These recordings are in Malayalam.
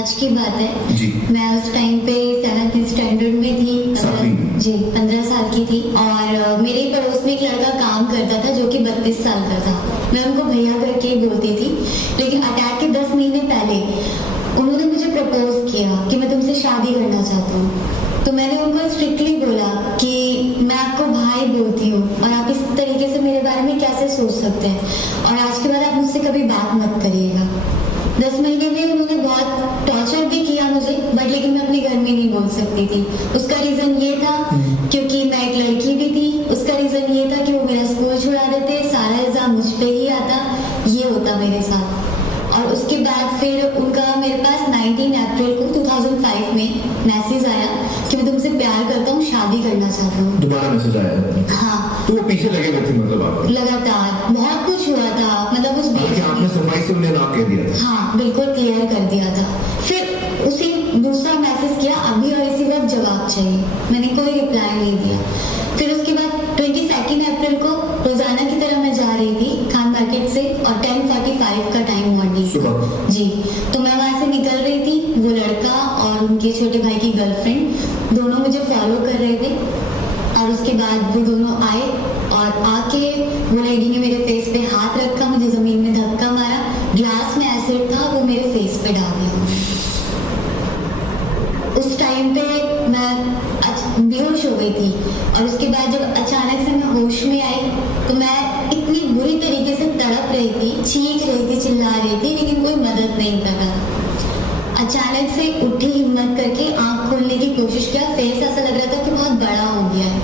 आज की बात है जी। मैं उस टाइम पे 7th स्टैंडर्ड में थी, 15 साल की थी। और मेरे पड़ोस में एक लड़का काम करता था जो कि 32 साल का था। मैं उनको भैया करके ही बोलती थी, लेकिन अटैक के 10 महीने पहले उन्होंने मुझे प्रपोज किया कि मैं तुमसे शादी करना चाहता हूँ। तो मैंने उनको स्ट्रिक्टली बोला कि मैं आपको भाई बोलती हूँ और आप इस तरीके से मेरे बारे में कैसे सोच सकते हैं, और आज के बाद आप मुझसे कभी बात मत करिएगा। 10 महीने में उन्होंने बहुत टॉर्चर भी किया मुझे, बट लेकिन मैं अपने घर में नहीं बोल सकती थी। उसका रीजन ये था क्योंकि मैं एक लड़की भी थी। उसका रीजन ये था कि वो मेरा स्कूल छुड़ा देते, सारा इल्जाम मुझ पे ही आता, ये होता मेरे साथ। और उसके बाद फिर उनका मेरे पास 19 अप्रैल को 2005 में मैसेज आया कि मैं तुमसे प्यार करता हूँ, शादी करना चाहता हूँ। दोबारा मैसेज आया? हाँ। तो वो पीछे लगे हुए थे मतलब आपको? लगातार बहुत कुछ हुआ था, मतलब उस बीच आपने सफाई से उन्हें ना कह दिया था? हाँ, बिल्कुल क्लियर कर दिया था। फिर उसी दूसरा मैसेज किया, अभी और इसी वक्त जवाब चाहिए। मैंने कोई रिप्लाई नहीं दिया। फिर उसके बाद 22 अप्रैल को रोजाना की तरह मैं जा रही थी खान मार्केट से, और 10:45 का टाइम मॉर्निंग जी। तो मैं वहां से निकल रही थी, वो लड़का और उनके छोटे भाई की गर्लफ्रेंड दोनों मुझे फॉलो कर रहे थे। और उसके बाद वो दोनों आए और आके वो लेडी ने मेरे फेस पे हाथ रखा, मुझे जमीन में धक्का मारा, ग्लास में एसिड था, वो मेरे फेस पे डाल दिया। उस टाइम पे मैं बेहोश हो गई थी। और उसके बाद जब अचानक से मैं होश में आई तो मैं इतनी बुरी तरीके से तड़प रही थी, चीख रही थी, चिल्ला रही थी, लेकिन कोई मदद नहीं कर रहा था। अचानक से उठी, हिम्मत करके आंख खोलने की कोशिश किया। फेस ऐसा लग रहा था कि बहुत बड़ा हो गया है,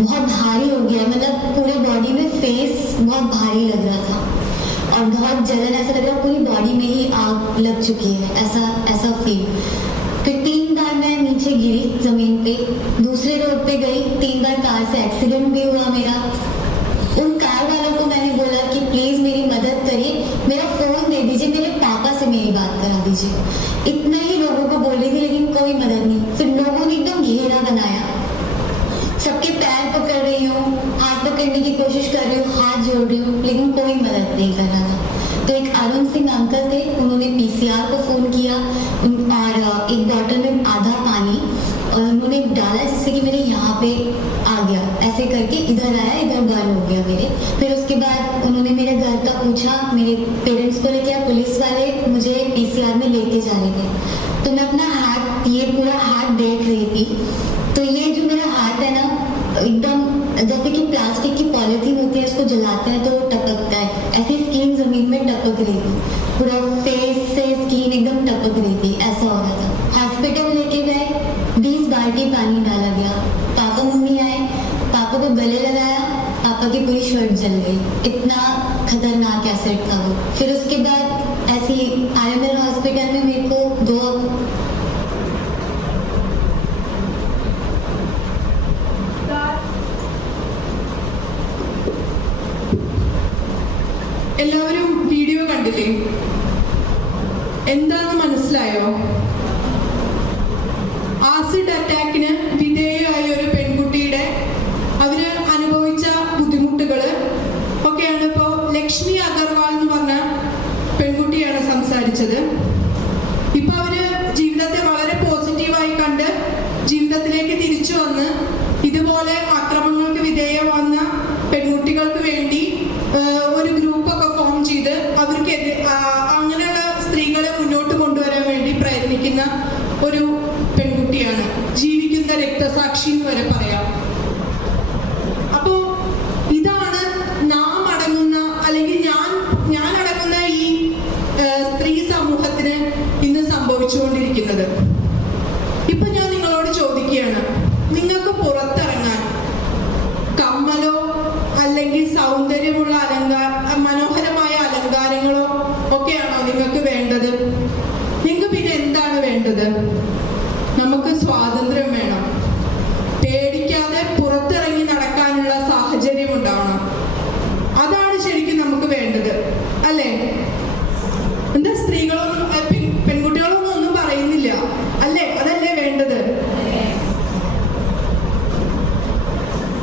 बहुत भारी हो गया है, मतलब पूरे बॉडी में फेस बहुत भारी लग रहा था और बहुत जलन, ऐसा लग रहा है पूरी बॉडी में ही आग लग चुकी है, ऐसा फील। फिर 3 बार मैं नीचे गिरी जमीन पे, दूसरे रोड पे गई, 3 बार कार से एक्सीडेंट भी हुआ मेरा। उन कार वालों को मैंने बोला कि प्लीज मेरी मदद करिए, मेरा फोन दे दीजिए, मेरे पापा से मेरी बात करा दीजिए। इतना ही लोगों को बोल रही थी, लेकिन कोई मदद नहीं। फिर लोगों ने एकदम घेरा बनाया, सबके पैर पकड़ रही हूँ, हाथ पकड़ने की कोशिश कर रही हूँ, हाथ जोड़ रही हूँ, लेकिन कोई मदद नहीं कर रहा था। तो एक अरुण सिंह अंकल थे, उन्होंने पीसीआर को फोन किया और एक बॉटल में आधा पानी और उन्होंने डाला, जिससे कि मेरे यहाँ पे आ गया, ऐसे करके इधर आया, इधर बर्न हो गया मेरे। फिर उसके बाद उन्होंने मेरे घर का पूछा, मेरे पेरेंट्स को लेके, पुलिस वाले मुझे पीसीआर में लेके जा रहे थे। तो मैं अपना हाथ, ये पूरा हाथ देख रही थी, तो ये जो मेरा हाथ है ना, एकदम जैसे कि प्लास्टिक की पॉलिथीन होती है, उसको जलाते हैं तो वो टपकता है, ऐसी स्किन जमीन में टपक रही थी, पूरा फेस से स्किन एकदम टपक रही थी, ऐसा हो रहा था। हॉस्पिटल लेके गए, 20 बाल्टी पानी डाला गया। पापा मम्मी आए, पापा को गले लगाया, पापा की पूरी शर्ट जल गई, इतना खतरनाक एसिड था वो। फिर उसके बाद ऐसी आरएमएल हॉस्पिटल में मेरे को 2 എല്ലാവരും വീഡിയോ കണ്ടില്ലേ? എന്താന്ന് മനസ്സിലായോ? ആസിഡ് അറ്റാക്കിന് വിധേയമായ ഒരു പെൺകുട്ടിയുടെ അവര് അനുഭവിച്ച ബുദ്ധിമുട്ടുകള് ഒക്കെയാണ് ഇപ്പോ ലക്ഷ്മി അഗർവാൾ എന്ന് പറഞ്ഞ പെൺകുട്ടിയാണ് സംസാരിച്ചത്. ഇപ്പൊ അവര് ജീവിതത്തെ വളരെ പോസിറ്റീവായി കണ്ട് ജീവിതത്തിലേക്ക് തിരിച്ചു വന്ന് ഇതുപോലെ ആക്രമണങ്ങൾക്ക് വിധേയമാകുന്ന പെൺകുട്ടികൾക്ക് വേണ്ടി ഒരു ഗ്രൂപ്പൊക്കെ ഫോം ചെയ്ത് അവർക്ക് അങ്ങനെയുള്ള സ്ത്രീകളെ മുന്നോട്ട് കൊണ്ടുവരാൻ വേണ്ടി പ്രയത്നിക്കുന്ന ഒരു പെൺകുട്ടിയാണ്. ജീവിക്കുന്ന രക്തസാക്ഷി എന്ന് വരെ പറയാം. അപ്പോ ഇതാണ് നാം അടങ്ങുന്ന, അല്ലെങ്കിൽ ഞാൻ അടങ്ങുന്ന ഈ സ്ത്രീ സമൂഹത്തിന് ഇന്ന് സംഭവിച്ചുകൊണ്ടിരിക്കുന്നത്. ഇപ്പൊ ഞാൻ നിങ്ങളോട് ചോദിക്കുകയാണ്, നിങ്ങൾക്ക് പുറത്തിറങ്ങാൻ കമ്മലോ അല്ലെങ്കിൽ സൗന്ദര്യമുള്ള മനോഹരമായ അലങ്കാരങ്ങളോ ഒക്കെയാണോ നിങ്ങൾക്ക് വേണ്ടത്? നിങ്ങൾക്ക് പിന്നെ എന്താണ് വേണ്ടത്? നമുക്ക് സ്വാതന്ത്ര്യം വേണം. പേടിക്കാതെ പുറത്തിറങ്ങി നടക്കാനുള്ള സാഹചര്യം ഉണ്ടാവണം. അതാണ് ശരിക്കും നമുക്ക് വേണ്ടത്, അല്ലേ? എന്താ സ്ത്രീകളൊന്നും പെൺകുട്ടികളൊന്നും ഒന്നും പറയുന്നില്ല, അല്ലേ? അതല്ലേ വേണ്ടത്?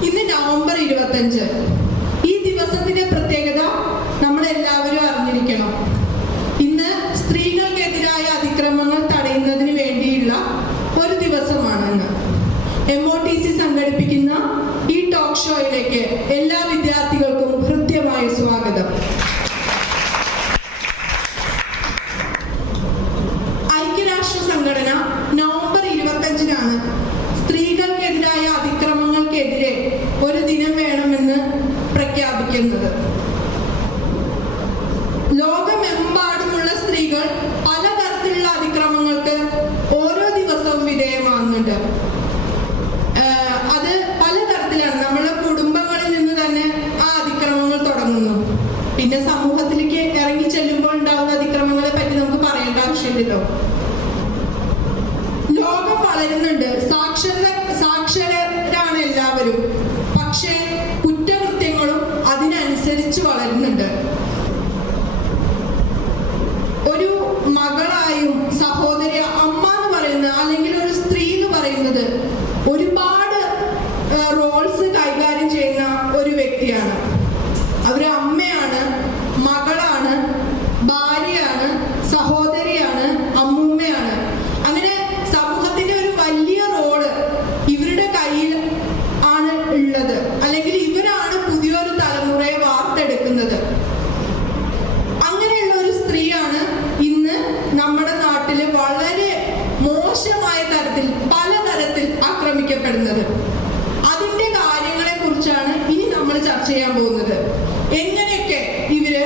ഇന്ന് നവംബർ 25, ഈ ദിവസത്തിന്റെ പ്രത്യേകത നമ്മൾ എല്ലാവരും അറിഞ്ഞിരിക്കണം. ഇന്ന് സ്ത്രീകൾക്കെതിരായ അതിക്രമങ്ങൾ തടയാൻ ഷോയിലേക്ക് എല്ലാ വിദ്യാർത്ഥികൾക്കും ഹൃദ്യമായ സ്വാഗതം. ഐക്യരാഷ്ട്ര സംഘടന നവംബർ 25-നാണ് സ്ത്രീകൾക്കെതിരായ അതിക്രമങ്ങൾക്കെതിരെ ഒരു ദിനം വേണമെന്ന് പ്രഖ്യാപിക്കുന്നത്. ലോകമെമ്പാടുമുള്ള സ്ത്രീകൾ പലതരത്തിലുള്ള അതിക്രമങ്ങൾക്ക് ഓരോ ദിവസവും വിധേയമാകുന്നുണ്ട്. അത് പലതരത്തിലാണ്. നമ്മുടെ കുടുംബങ്ങളിൽ നിന്ന് തന്നെ ആ അതിക്രമങ്ങൾ തുടങ്ങുന്നു. പിന്നെ സമൂഹത്തിലേക്ക് ഇറങ്ങി ചെല്ലുമ്പോൾ ഉണ്ടാവുന്ന അതിക്രമങ്ങളെ പറ്റി നമുക്ക് പറയേണ്ട ആവശ്യമില്ലല്ലോ. ലോകം വളരുന്നുണ്ട്, സാക്ഷരരാണ് എല്ലാവരും. പക്ഷേ കുറ്റകൃത്യങ്ങളും അതിനനുസരിച്ച് വളരുന്നുണ്ട്. ഒരു മകളായും സഹോദരി, അമ്മ എന്ന് പറയുന്നത് അല്ലെങ്കിൽ ഒരു സ്ത്രീ എന്ന് പറയുന്നത് ഒരുപാട് റോൾസ് കൈകാര്യം ചെയ്യുന്ന ഒരു വ്യക്തിയാണ്. അവര് അമ്മയാണ്, മകളാണ്, ഭാര്യയാണ്, സഹോദരിയാണ്, അമ്മൂമ്മയാണ്. അങ്ങനെ സമൂഹത്തിന്റെ ഒരു വലിയ റോള് ഇവരുടെ കയ്യിൽ ആണ് ഉള്ളത്. അല്ലെങ്കിൽ ഇവരാണ് പുതിയൊരു തലമുറയെ വാർത്തെടുക്കുന്നത്. അങ്ങനെയുള്ള ഒരു സ്ത്രീയാണ് ഇന്ന് നമ്മുടെ നാട്ടില് വളരെ മോശമായ തരത്തിൽ പലതരത്തിൽ ആക്രമിക്കപ്പെടുന്നത്. അതിന്റെ കാര്യങ്ങളെ കുറിച്ചാണ് ഇനി നമ്മൾ ചർച്ച ചെയ്യാൻ പോകുന്നത്. എങ്ങനെയൊക്കെ ഇവര്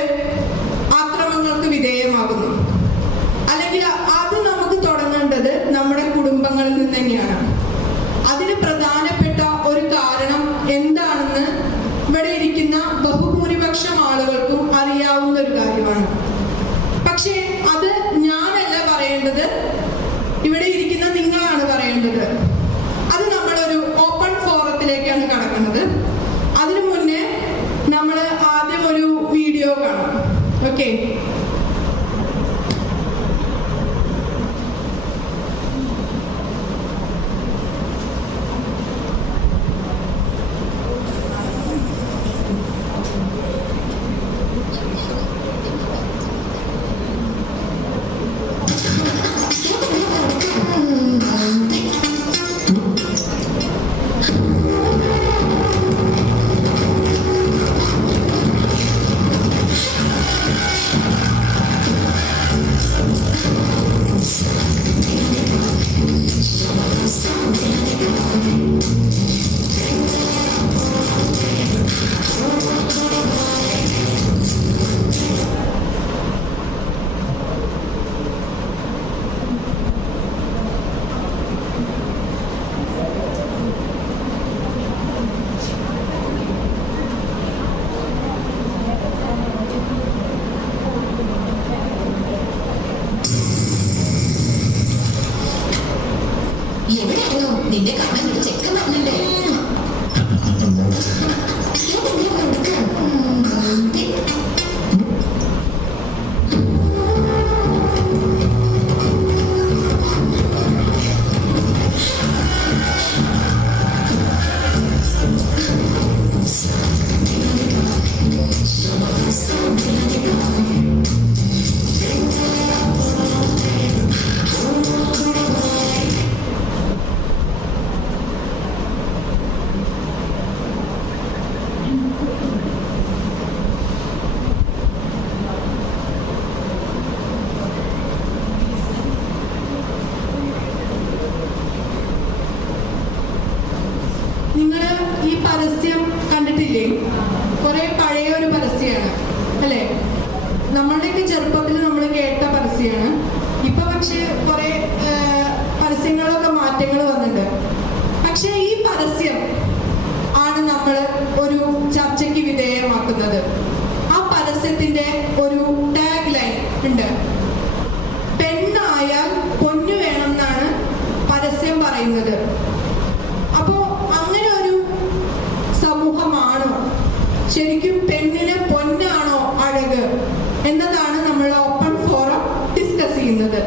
ആക്രമണങ്ങൾക്ക് വിധേയമാകുന്നു, അല്ലെങ്കിൽ അത് നമുക്ക് തുടങ്ങേണ്ടത് നമ്മുടെ കുടുംബങ്ങളിൽ നിന്ന് തന്നെയാണ്. അതിന് പ്രധാനപ്പെട്ട ഒരു കാരണം എന്താണെന്ന് ഇവിടെ ഇരിക്കുന്ന ബഹുഭൂരിപക്ഷം ആളുകൾക്കും അറിയാവുന്ന ഒരു കാര്യമാണ്. പക്ഷേ അത് ഞാനല്ല പറയേണ്ടത്, ഇവിടെ ഇരിക്കുന്ന നിങ്ങളാണ് പറയേണ്ടത്. അത് നമ്മളൊരു ഓപ്പൺ ഫോറത്തിലേക്കാണ് കടക്കുന്നത്. അതിനു മുന്നേ നമ്മൾ ആദ്യം ഒരു വീഡിയോ കാണാം. ഓക്കെ. നിന്റെ കമ്മ ചെക്കൻ പറഞ്ഞിട്ടേ പരസ്യം കണ്ടിട്ടില്ലേ? കുറെ പഴയ ഒരു പരസ്യമാണ് അല്ലേ? നമ്മളുടെയൊക്കെ ചെറുപ്പത്തിൽ നമ്മൾ കേട്ട പരസ്യമാണ്. ഇപ്പൊ പക്ഷെ കുറെ പരസ്യങ്ങളൊക്കെ മാറ്റങ്ങൾ വന്നിട്ടുണ്ട്. പക്ഷെ ഈ പരസ്യം ആണ് നമ്മൾ ഒരു ചർച്ചയ്ക്ക് വിധേയമാക്കുന്നത്. ആ പരസ്യത്തിന്റെ ഒരു ടാഗ് ലൈൻ ഉണ്ട്. പെണ്ണായാൽ പൊന്നു വേണം എന്നാണ് പരസ്യം പറയുന്നത്. അപ്പോ അങ്ങനെ ഒരു സമൂഹമാണോ? ശരിക്കും പെണ്ണിന് പൊന്നാണോ അഴക് എന്നതാണ് നമ്മൾ ഓപ്പൺ ഫോറം ഡിസ്കസ് ചെയ്യുന്നത്.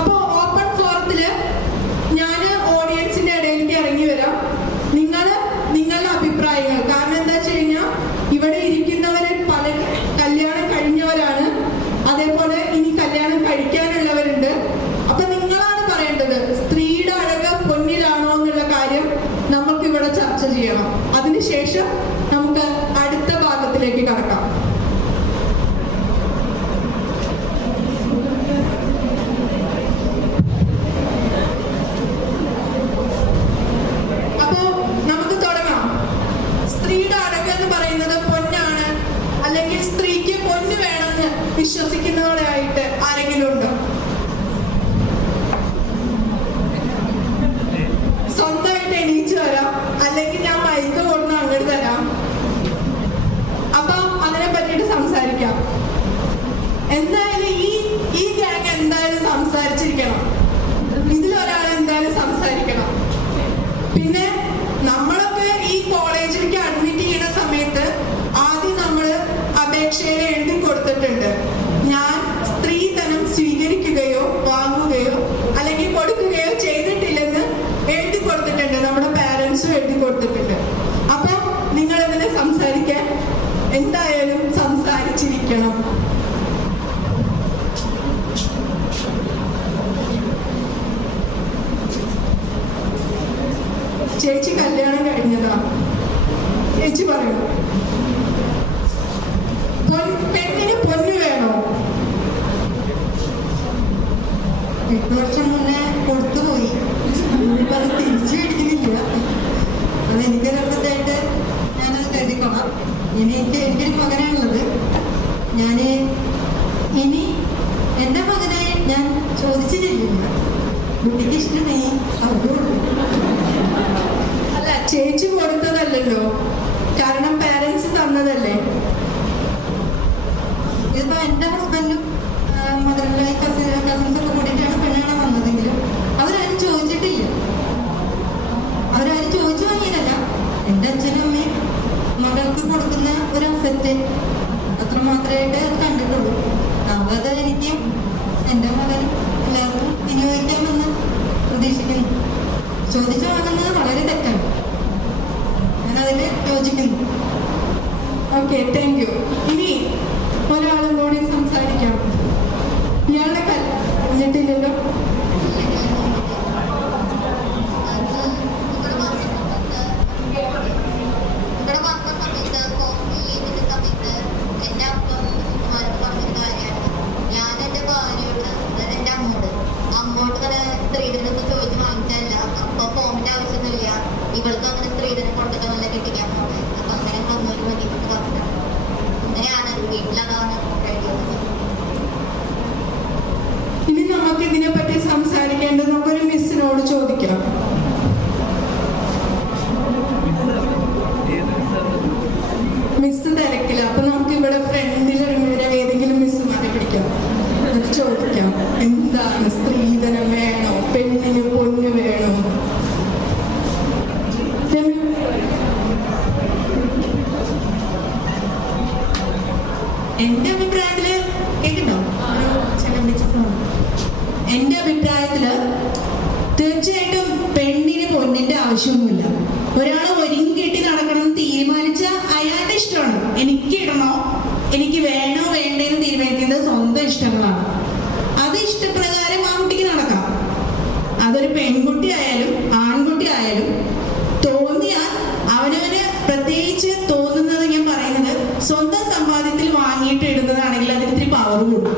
അപ്പോൾ ഓപ്പൺ ഫോറത്തില് ഞാൻ ഓഡിയൻസിന്റെ ഇടയിലേക്ക് ഇറങ്ങി വരാം. നിങ്ങളുടെ അഭിപ്രായങ്ങൾ, കാരണം എന്താ വെച്ച് കഴിഞ്ഞാൽ ഇവിടെ ഇരിക്കുന്നവരെ പല കല്യാണം കഴിഞ്ഞവരാണ്, അതേപോലെ ഇനി കല്യാണം കഴിക്കാനുള്ളവരുണ്ട്. അപ്പൊ നിങ്ങളാണ് പറയേണ്ടത് സ്ത്രീയുടെ അഴക് പൊന്നിലാണോ എന്നുള്ള കാര്യം നമ്മൾക്ക് ഇവിടെ ചർച്ച ചെയ്യണം. അതിനുശേഷം നമുക്ക് അടുത്ത ഭാഗത്തിലേക്ക് കടക്കാം. അപ്പോ നമുക്ക് തുടങ്ങാം. സ്ത്രീയുടെ അടക്കം എന്ന് പറയുന്നത് പൊന്നാണ്, അല്ലെങ്കിൽ സ്ത്രീക്ക് പൊന്ന് വേണമെന്ന് വിശ്വസിക്കുന്നവരായിട്ട് ആരെങ്കിലും ഉണ്ടോ? സ്വന്തമായിട്ട് എണീച്ചു തരാം, അല്ലെങ്കിൽ ഞാൻ മൈക്ക് കൊടുന്ന് അങ്ങോട്ട് തരാം. അപ്പൊ അതിനെ പറ്റിയിട്ട് സംസാരിക്കാം. എന്തായാലും ഈ ഗ്യാങ് എന്തായാലും സംസാരിച്ചിരിക്കണം. ഇതിലൊരാൾ എന്തായാലും സംസാരിക്കണം. പിന്നെ നമ്മളൊക്കെ ഈ കോളേജിലേക്ക് അഡ്മിറ്റ് ചെയ്യുന്ന സമയത്ത് ആദ്യം നമ്മൾ അപേക്ഷയിൽ എഴുതി കൊടുത്തിട്ടുണ്ട്, ഞാൻ സ്ത്രീധനം സ്വീകരിക്കുകയോ വാങ്ങുകയോ അല്ലെങ്കിൽ കൊടുക്കുകയോ ചെയ്തിട്ടില്ലെന്ന് എഴുതി കൊടുത്തിട്ടുണ്ട്. നമ്മുടെ പാരന്റ്സും എഴുതി കൊടുത്തിട്ടുണ്ട്. അപ്പൊ നിങ്ങൾ ഇതിനെ സംസാരിക്കാൻ എന്തായാലും സംസാരിച്ചിരിക്കണം. ചേച്ചി കല്യാണം കഴിഞ്ഞതാ. ചേച്ചി പറയൂ, പെണ്ണിന് പൊന്നു വേണോ? 8 വർഷം മുന്നേ കൊടുത്തുപോയി. ഇനിയിപ്പോൾ അത് തിരിച്ചു കിട്ടുന്നില്ല. അതെനിക്കൊരർത്ഥത്തായിട്ട് ഞാനത് കരുതിക്കൊള്ളാം. ഇനി എനിക്കൊരു മകനാണുള്ളത്. ഞാൻ ഇനി എൻ്റെ മകനെ ഞാൻ ചോദിച്ചു ചെല്ലില്ല. കുട്ടിക്ക് ഇഷ്ടമായി അവരോട്. അല്ല, ചേച്ചി കൊടുത്തതല്ലല്ലോ, കാരണം പാരന്റ്സ് തന്നതല്ലേ. ഇതിപ്പോൾ എൻ്റെ ഹസ്ബൻഡും മദറിലെ കസിൻസൊക്കെ കൂടിയിട്ടാണ് പെണ്ണാണ് വന്നതെങ്കിലും അവരാരും ചോദിച്ചിട്ടില്ല. അവരാരും ചോദിച്ചു വാങ്ങിയതല്ല. എൻ്റെ അച്ഛനും അമ്മയും മകൾക്ക് കൊടുക്കുന്ന ഒരു അസറ്റ് അത്ര മാത്രമായിട്ട് അത് കണ്ടിട്ടുള്ളൂ. അത് എനിക്കും എൻ്റെ മകൻ എല്ലാവർക്കും വിനിയോഗിക്കാമെന്ന് പ്രതീക്ഷിക്കുന്നു. ചോദിച്ചു വാങ്ങുന്നത് വളരെ തെറ്റാണ്. ഞാനതിൽ യോജിക്കുന്നു. Okay, thank you. ഇനി ഒരാളും കൂടി സംസാരിക്കാം. ഇയാളുടെ കഴിഞ്ഞിട്ടില്ലല്ലോ. ഇവിടെ വന്ന സമയത്ത് കോഫി ചെയ്തിട്ട് സമയത്ത് എൻ്റെ അപ്പം പറഞ്ഞൊരു കാര്യമാണ്, ഞാൻ എൻ്റെ ഭാര്യയോട്, എൻ്റെ അമ്മോട് തന്നെ സ്ത്രീധനം ചോദിച്ച് വാങ്ങിച്ചല്ല. അപ്പൊ ഫോമിന്റെ ആവശ്യമൊന്നുമില്ല, ഇവൾക്ക് അങ്ങനെ സ്ത്രീധനം കൊടുത്തിട്ട് നല്ല കെട്ടിക്കാൻ പോകുന്നത്. അപ്പൊ അങ്ങനെ അമ്മോട് വേണ്ടിയിട്ട് പറഞ്ഞു. അങ്ങനെയാണ് വീട്ടിലതാണ് കഴിയുന്നത്. ഇനി നമുക്ക് ഇതിനെ പറ്റി സംസാരിക്കേണ്ടത് നമുക്കൊരു മിസ്സിനോട് ചോദിക്കാം. മിസ് തിരക്കില്ല. അപ്പൊ നമുക്ക് ഇവിടെ ഫ്രണ്ടിൽ ഏതെങ്കിലും മിസ്സുമാരെ പിടിക്കാം, എന്നിട്ട് ചോദിക്കാം, എന്താണ് സ്ത്രീധനം വേണോ, പെണ്ണിന് പൊന്ന് വേണോ? എൻ്റെ അഭിപ്രായത്തില് കേട്ടോ, എൻ്റെ അഭിപ്രായത്തില് തീർച്ചയായിട്ടും പെണ്ണിന് പൊന്നിന്റെ ആവശ്യമൊന്നുമില്ല. ഒരാൾ ഒരുങ്ങി കെട്ടി നടക്കണം എന്ന് തീരുമാനിച്ച അയാളുടെ ഇഷ്ടമാണ്. എനിക്ക് ഇടണോ, എനിക്ക് വേണോ വേണ്ടേന്ന് തീരുമാനിക്കുന്നത് സ്വന്തം ഇഷ്ടങ്ങളാണ്. അത് ഇഷ്ടപ്രകാരം ആ കുട്ടിക്ക് നടക്കാം. അതൊരു പെൺകുട്ടി ആയാലും ആൺകുട്ടി ആയാലും തോന്നിയാൽ അവനവന് പ്രത്യേകിച്ച് തോന്നുന്നത്, ഞാൻ പറയുന്നത് സ്വന്തം സമ്പാദ്യത്തിൽ വാങ്ങിയിട്ട് ഇടുന്നതാണെങ്കിൽ അതിന് ഇത്തിരി പവർ കൂടും.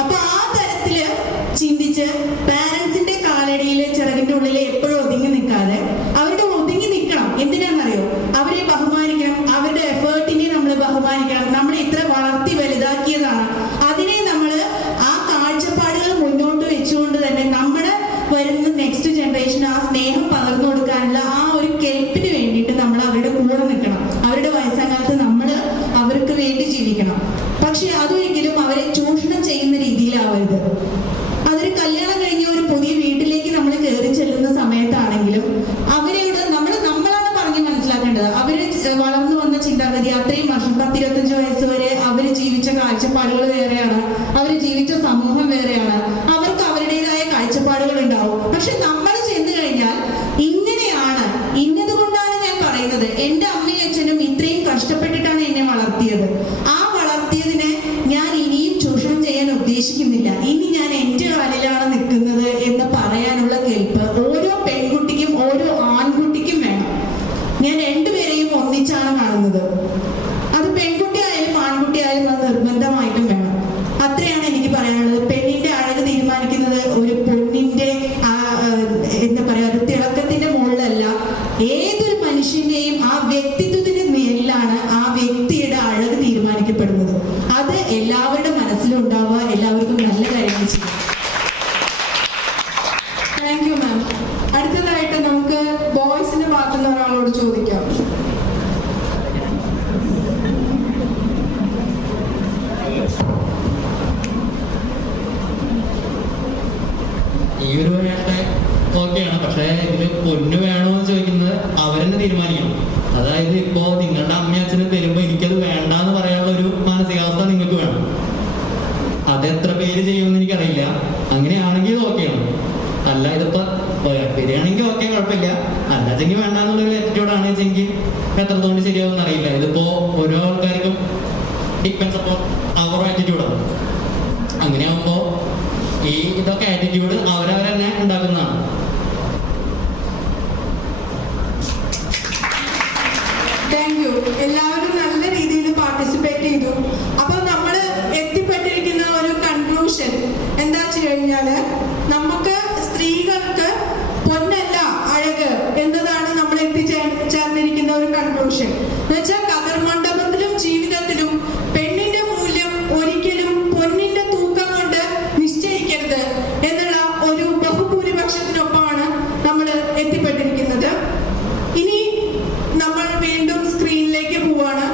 അപ്പൊ ആ തരത്തില് ചിന്തിച്ച് പാരന്റ്സിന്റെ കാലടിയില് ചിറകിന്റെ ഉള്ളിൽ എപ്പോഴും ഒതുങ്ങി നിൽക്കാതെ അവരുടെ ഒതുങ്ങി നിൽക്കണം. എന്തിനാണെന്നറിയോ? അവരെ ബഹുമാനിക്കണം, അവരുടെ എഫേർട്ടിനെ നമ്മൾ ബഹുമാനിക്കണം. നമ്മളെ ഇത്ര വളർത്തി വലുതാക്കിയതാണ്. അതിനെ നമ്മൾ ആ കാഴ്ചപ്പാടുകൾ മുന്നോട്ട് വെച്ചുകൊണ്ട് തന്നെ നമ്മുടെ വരുന്ന നെക്സ്റ്റ് ജനറേഷൻ ആ സ്നേഹം പകർന്നു കൊടുക്കാനുള്ള ആ ഒരു കെൽപ്പിന് വേണ്ടിയിട്ട് നമ്മൾ അവരുടെ കൂടെ നിൽക്കണം. അവരുടെ വയസ്സാകാലത്ത് നമ്മൾ അവർക്ക് വേണ്ടി ജീവിക്കണം. പക്ഷെ അതൊരിക്കലും അവരെ ചൂഷണം ചെയ്യുന്ന രീതിയിലാവരുത്. അതൊരു കല്യാണം കഴിഞ്ഞ ഒരു പുതിയ വീട്ടിലേക്ക് നമ്മൾ കയറി ചെല്ലുന്ന സമയത്താണെങ്കിലും അവരോട് നമ്മളാണ് പറഞ്ഞ് മനസ്സിലാക്കേണ്ടത്. അവര് വളർന്നു വന്ന ചിന്താഗതി, അത്രയും വർഷം 10-25 വയസ്സ് വരെ അവര് ജീവിച്ച കാഴ്ചപ്പാടുകൾ വേറെയാണ്, അവര് ജീവിച്ച സമൂഹം വേറെയാണ്. അവർക്ക് അവരുടേതായ കാഴ്ചപ്പാടുകൾ ഉണ്ടാവും. പക്ഷെ നമ്മൾ ചെന്ന് കഴിഞ്ഞാൽ ഇങ്ങനെയാണ്, ഇന്നതുകൊണ്ടാണ് ഞാൻ പറയുന്നത്, എൻ്റെ അമ്മയും അച്ഛനും ഇത്രയും കഷ്ടപ്പെട്ടിട്ടാണ് എന്നെ വളർത്തിയത്. ആ വളർത്തിയതിനെ ഞാൻ ഇനിയും ചൂഷണം ചെയ്യാൻ ഉദ്ദേശിക്കുന്നില്ല. ഇനി ഞാൻ എൻ്റെ കാലിലാണ് നിൽക്കുന്നത് എന്ന് പറയാനുള്ള കെൽപ്പ് ഓരോ പെൺകുട്ടിക്കും കുഴപ്പമില്ല, അല്ലാതെങ്കിൽ വേണ്ടാന്നുള്ളൊരു ആറ്റിറ്റ്യൂഡാണ് വെച്ചെങ്കിൽ എത്രത്തോളം ശരിയാവും അറിയില്ല. ഇതിപ്പോ ഓരോ ആൾക്കാർക്കും ഡിപ്പെൻസ് അപ്പോൾ അവർ ആറ്റിറ്റ്യൂഡാണ്. അങ്ങനെയാകുമ്പോൾ ഇതൊക്കെ ആറ്റിറ്റ്യൂഡ് അവരവരെന്നെ ഉണ്ടാക്കുന്നതാണ്. Thank you. എല്ലാവരും നല്ല രീതിയിൽ പാർട്ടിസിപ്പേറ്റ് ചെയ്തു. അപ്പൊ നമ്മൾ എത്തിപ്പെട്ടിരിക്കുന്ന ഒരു കൺക്ലൂഷൻ എന്താ വെച്ച് കഴിഞ്ഞാല്, നമുക്ക് സ്ത്രീകൾക്ക് പൊന്നല്ല അഴക് എന്നതാണ് നമ്മൾ എത്തിച്ചേർന്നിരിക്കുന്ന ഒരു കൺക്ലൂഷൻ. എന്നുവെച്ചാൽ കതിർ മണ്ഡപത്തിലും ജീവിതത്തിലും പെണ്ണിന്റെ മൂല്യം ഒരിക്കലും പൊന്നിന്റെ തൂക്കം കൊണ്ട് നിശ്ചയിക്കരുത് എന്നുള്ള ഒരു ബഹുഭൂരിപക്ഷത്തിനൊപ്പമാണ് നമ്മൾ എത്തിപ്പെട്ടിരിക്കുന്നത്. ഇനി നമ്മൾ വീണ്ടും സ്ക്രീനിലേക്ക് പോവാണ്.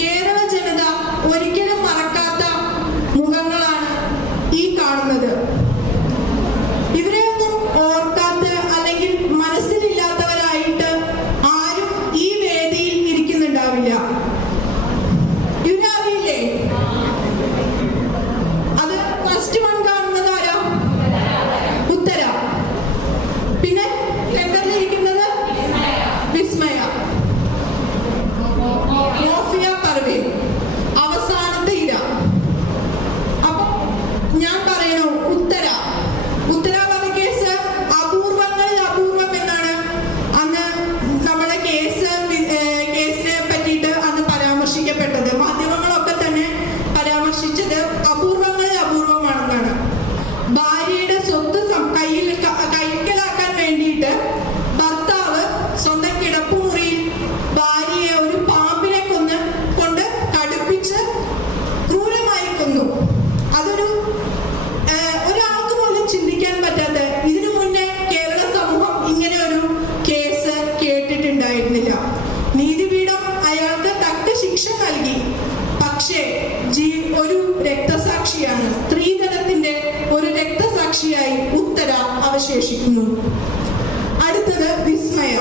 കേരള ജനത ഒരിക്കലും മറക്കാത്ത മുഖങ്ങളാണ് ഈ കാണുന്നത്. ഇവരെയൊന്നും ഓർക്കാത്ത അല്ലെങ്കിൽ മനസ്സിലില്ലാത്തവരായിട്ട് ആരും ഈ വേദിയിൽ ഇരിക്കുന്നുണ്ടാവില്ല. ഇവരറിയില്ലേ? അത് ഫസ്റ്റ് വൺ കാണുന്നത് ആരാ? ഉത്തര. പിന്നെ സെന്ററിലിരിക്കുന്നത് വിസ്മയ, മോഫിയ പർവീൻ, അവസാനത്തെ ഇര. അപ്പൊ ഞാൻ പറയണു, ഉത്തര വധക്കേസ് അപൂർവങ്ങളിൽ അപൂർവം എന്നാണ് അന്ന് നമ്മുടെ കേസിനെ പറ്റിയിട്ട് അന്ന് പരാമർശിക്കപ്പെട്ടത്. മാധ്യമങ്ങളൊക്കെ തന്നെ പരാമർശിച്ചത് അപൂർവങ്ങളിൽ അപൂർവമാണെന്നാണ്. ഭാര്യയുടെ സ്വത്ത് കൈക്കലാക്കാൻ വേണ്ടിയിട്ട് ഭർത്താവ് സ്വന്തം കിടപ്പുമുറിയിൽ ഭാര്യയെ ഒരു പാമ്പിനെ കൊണ്ട് കടുപ്പിച്ച് ക്രൂരമായി കൊന്നു. അതൊരു ഒരാൾക്ക് പോലും ചിന്തിക്കാൻ പറ്റാത്ത, ഇതിനു മുന്നേ കേരള സമൂഹം ഇങ്ങനെ ഒരു കേസ് കേട്ടിട്ടുണ്ടായിരുന്നില്ല. നീതിപീഠം അയാൾക്ക് തക്ക ശിക്ഷ നൽകി. പക്ഷേ ഒരു രക്തസാക്ഷിയാണ്, സ്ത്രീധനത്തിന്റെ ഒരു രക്തസാക്ഷിയായി ഉത്തര അവശേഷിക്കുന്നു. അടുത്തത് വിസ്മയ.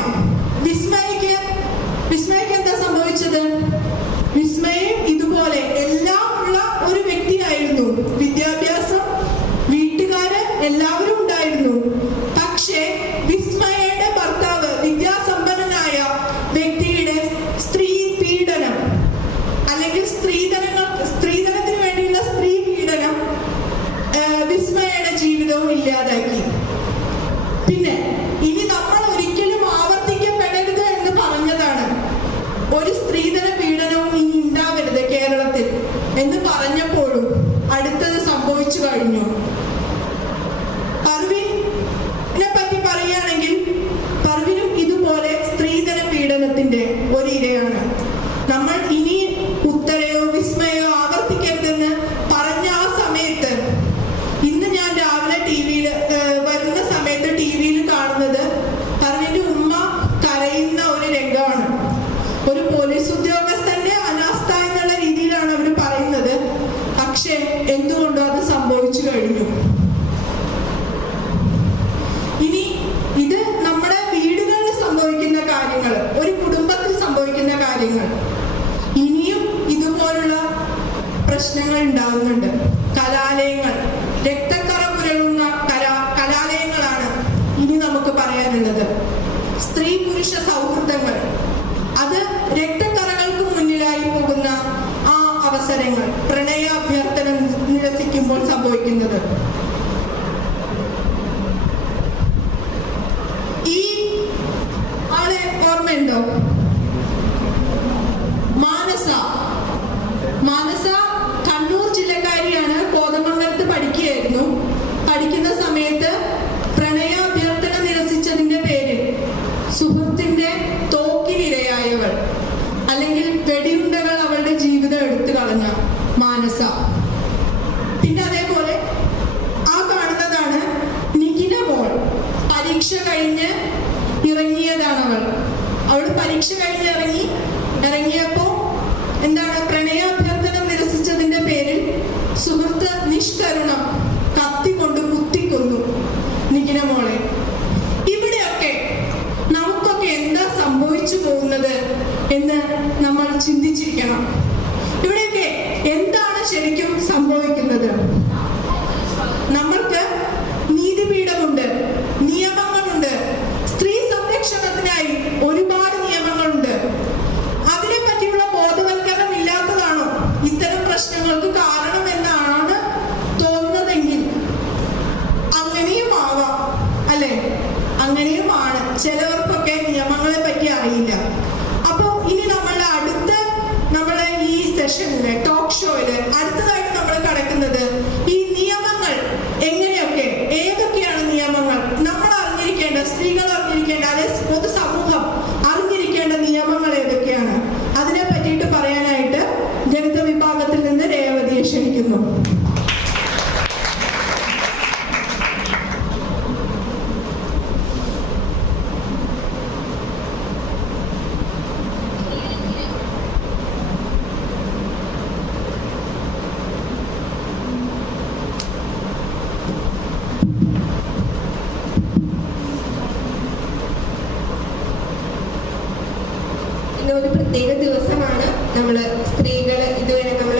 വിസ്മയക്ക് എന്താ സംഭവിച്ചത്? വിസ്മയം ഇതുപോലെ എല്ലാം ഉള്ള ഒരു വ്യക്തിയായിരുന്നു. വിദ്യാഭ്യാസം, വീട്ടുകാര് എല്ലാവരും ഉണ്ടായിരുന്നു. പക്ഷേ വിസ്മയയുടെ ഭർത്താവ്, വിദ്യാസമ്പന്നനായ വ്യക്തിയുടെ സ്ത്രീ പീഡനം അല്ലെങ്കിൽ സ്ത്രീധനത്തിന് വേണ്ടിയുള്ള സ്ത്രീ പീഡനം വിസ്മയയുടെ ജീവിതവും ഇല്ലാതാക്കി. പിന്നെ ഇനി നമ്മൾ ഒരിക്കലും ആവർത്തിക്കപ്പെടരുത് എന്ന് പറഞ്ഞതാണ്. ഒരു സ്ത്രീധന പീഡനവും ഇനി ഉണ്ടാവരുത് കേരളത്തിൽ എന്ന് പറഞ്ഞപ്പോഴും അടുത്തത് സംഭവിച്ചു കഴിഞ്ഞു. പർവീനെ പറ്റി പറയുകയാണെങ്കിൽ, പർവീനും ഇതുപോലെ സ്ത്രീധന പീഡനത്തിന്റെ ഒരു ഇരയാണ്. നമ്മൾ ഇനി ഉത്തരയോ വിസ്മയോ ആവർത്തിക്കരുതെന്ന് പറഞ്ഞ ആ സമയത്ത്, ഇന്ന് ഞാൻ രാവിലെ വരുന്ന സമയത്ത് ടിവിയിൽ കാണുന്നത് പർവീന്റെ ഉമ്മ കരയുന്ന ഒരു രംഗമാണ്. ഒരു പോലീസ് ഉദ്യോഗസ്ഥന്റെ അനാസ്ഥ എന്നുള്ള രീതിയിലാണ് അവർ പറയുന്നത്. പക്ഷേ എന്തുകൊണ്ടോ അത് സംഭവിച്ചു കഴിഞ്ഞു. ഇനി ഇത് നമ്മുടെ വീടുകളിൽ സംഭവിക്കുന്ന കാര്യങ്ങൾ, ഒരു കുടുംബത്തിൽ സംഭവിക്കുന്ന കാര്യങ്ങൾ. ഇനിയും ഇതുപോലുള്ള പ്രശ്നങ്ങൾ ഉണ്ടാകുന്നുണ്ട്. കലാലയങ്ങൾ, രക്തക്കറ പുരളുന്ന കലാലയങ്ങളാണ് ഇനി നമുക്ക് പറയാനുള്ളത്. സ്ത്രീ പുരുഷ സൗഹൃദങ്ങൾ, അത് രക്തക്കറകൾക്ക് മുന്നിലായി പോകുന്ന ആ അവസരങ്ങൾ, പ്രണയ അഭ്യർത്ഥന നിരസിക്കുമ്പോൾ സംഭവിക്കുന്നത്. ഈ ആളെ ഓർമ്മയുണ്ടോ? മാനസ കണ്ണൂർ ജില്ലക്കാരിയാണ്. കോതമംഗലത്ത് പഠിക്കുകയായിരുന്നു. പഠിക്കുന്ന സമയത്ത് പ്രണയാഭ്യർത്ഥന നിരസിച്ചതിന്റെ പേരിൽ സുഹൃത്തിന്റെ തോക്കിനിരയായവൾ, അല്ലെങ്കിൽ വെടിയുണ്ടകൾ അവളുടെ ജീവിതം എടുത്തു കളഞ്ഞ മാനസ. പിന്നെ അതേപോലെ ആ കാണുന്നതാണ് നിഖില മോൾ. പരീക്ഷ കഴിഞ്ഞ് ഇറങ്ങിയതാണ് അവൾ പരീക്ഷ കഴിഞ്ഞ് ഇറങ്ങിയപ്പോ എന്താണ്, പ്രണയാഭ്യർത്ഥന നിരസിച്ചതിന്റെ പേരിൽ സുഹൃത്ത് നിഷ്കരുണം കത്തി കൊണ്ട് കുത്തിക്കൊന്നു നിഖില മോളെ. ഇവിടെയൊക്കെ നമുക്കൊക്കെ എന്താ സംഭവിച്ചു പോകുന്നത് എന്ന് നമ്മൾ ചിന്തിച്ചിരിക്കണം. ഇവിടെയൊക്കെ എന്താണ് ശരിക്കും സംഭവിക്കുന്നത്? ചിലവർക്കൊക്കെ നിയമങ്ങളെ പറ്റി അറിയില്ല. അപ്പോൾ ഇനി നമ്മളെ ഈ സെഷനില് ടോക്ക് ഷോയില് അടുത്തതായിട്ട് നമ്മൾ കടക്കുന്നത് ഈ നിയമങ്ങൾ എങ്ങനെയൊക്കെ, ഏതൊക്കെയാണ് നിയമങ്ങൾ, നമ്മൾ അറിഞ്ഞിരിക്കേണ്ട, സ്ത്രീകൾ അറിഞ്ഞിരിക്കേണ്ട, അതേ പൊതുസമൂഹം അറിഞ്ഞിരിക്കേണ്ട നിയമങ്ങൾ ഏതൊക്കെയാണ്, അതിനെ പറ്റിയിട്ട് പറയാനായിട്ട് ഗണിത വിഭാഗത്തിൽ നിന്ന് രേവതിയെ ക്ഷണിക്കുന്നു. ഒരു പ്രത്യേക ദിവസമാണ്. നമ്മള് സ്ത്രീകൾ ഇതുവരെ നമ്മൾ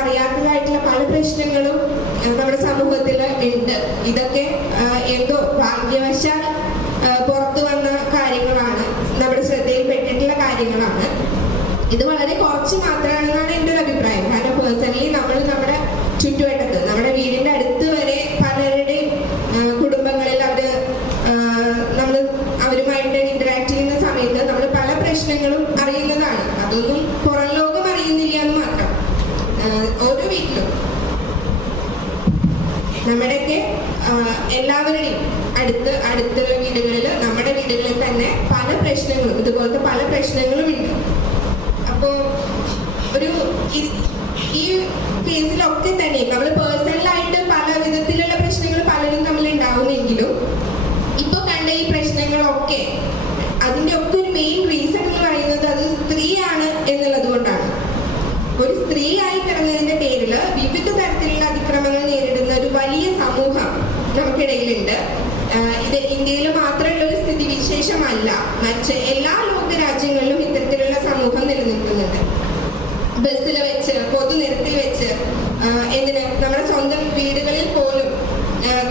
അറിയാത്തതായിട്ടുള്ള പല പ്രശ്നങ്ങളും നമ്മുടെ സമൂഹത്തിൽ ഉണ്ട്. ഇതൊക്കെ എന്തോ ഭാഗ്യവശാൽ പുറത്തു വന്ന കാര്യങ്ങളാണ്, നമ്മുടെ ശ്രദ്ധയിൽപ്പെട്ടിട്ടുള്ള കാര്യങ്ങളാണ്. ഇത് വളരെ കുറച്ച് മാത്രമാണെന്നാണ് എൻ്റെ ഒരു അഭിപ്രായം. കാരണം പേഴ്സണലി നമ്മുടെ ചുറ്റുവട്ടത്ത്, നമ്മുടെ വീടിന്റെ അടുത്ത് വരെ പലരുടെയും കുടുംബങ്ങളിൽ അവരുമായിട്ട് ഇന്ററാക്ട് ചെയ്യുന്ന സമയത്ത് നമ്മൾ പല പ്രശ്നങ്ങളും അറിയുന്നതാണ്. അതൊന്നും പുറം ലോകം അറിയുന്നില്ല എന്ന് മാത്രം. ഓരോ വീട്ടിലും നമ്മുടെയൊക്കെ എല്ലാവരുടെയും അടുത്തുള്ള വീടുകളിൽ, നമ്മുടെ വീടുകളിൽ തന്നെ പല പ്രശ്നങ്ങളും, ഇതുപോലത്തെ പല പ്രശ്നങ്ങളും ഉണ്ട്. അപ്പോ ഈ കേസിലൊക്കെ തന്നെ നമ്മൾ പേഴ്സണലായിട്ട് പല വിധത്തിലുള്ള പ്രശ്നങ്ങൾ പലരും തമ്മിൽ ഉണ്ടാവുമെങ്കിലും ഇപ്പൊ കണ്ട ഈ പ്രശ്നങ്ങളൊക്കെ അതിന്റെ ഒക്കെ ഒരു മെയിൻ റീസൺ എന്ന് പറയുന്നത് അത് സ്ത്രീയാണ് എന്നുള്ളത് കൊണ്ടാണ്. ഒരു സ്ത്രീ ആയി പിറന്നതിന്റെ പേരില് വിവിധ തരത്തിലുള്ള അതിക്രമങ്ങൾ നേരിടുന്ന ഒരു വലിയ സമൂഹം നമുക്കിടയിലുണ്ട്. ഇത് ഇന്ത്യയിൽ മാത്രമുള്ള ഒരു സ്ഥിതിവിശേഷമല്ല, മറ്റ് എല്ലാ ലോക രാജ്യങ്ങളിലും ഇത്തരത്തിലുള്ള സമൂഹം നിലനിൽക്കുന്നുണ്ട്. ബസ്സിൽ വെച്ച്, പൊതുനിരത്തിൽ വെച്ച്, നമ്മുടെ സ്വന്തം വീടുകളിൽ പോലും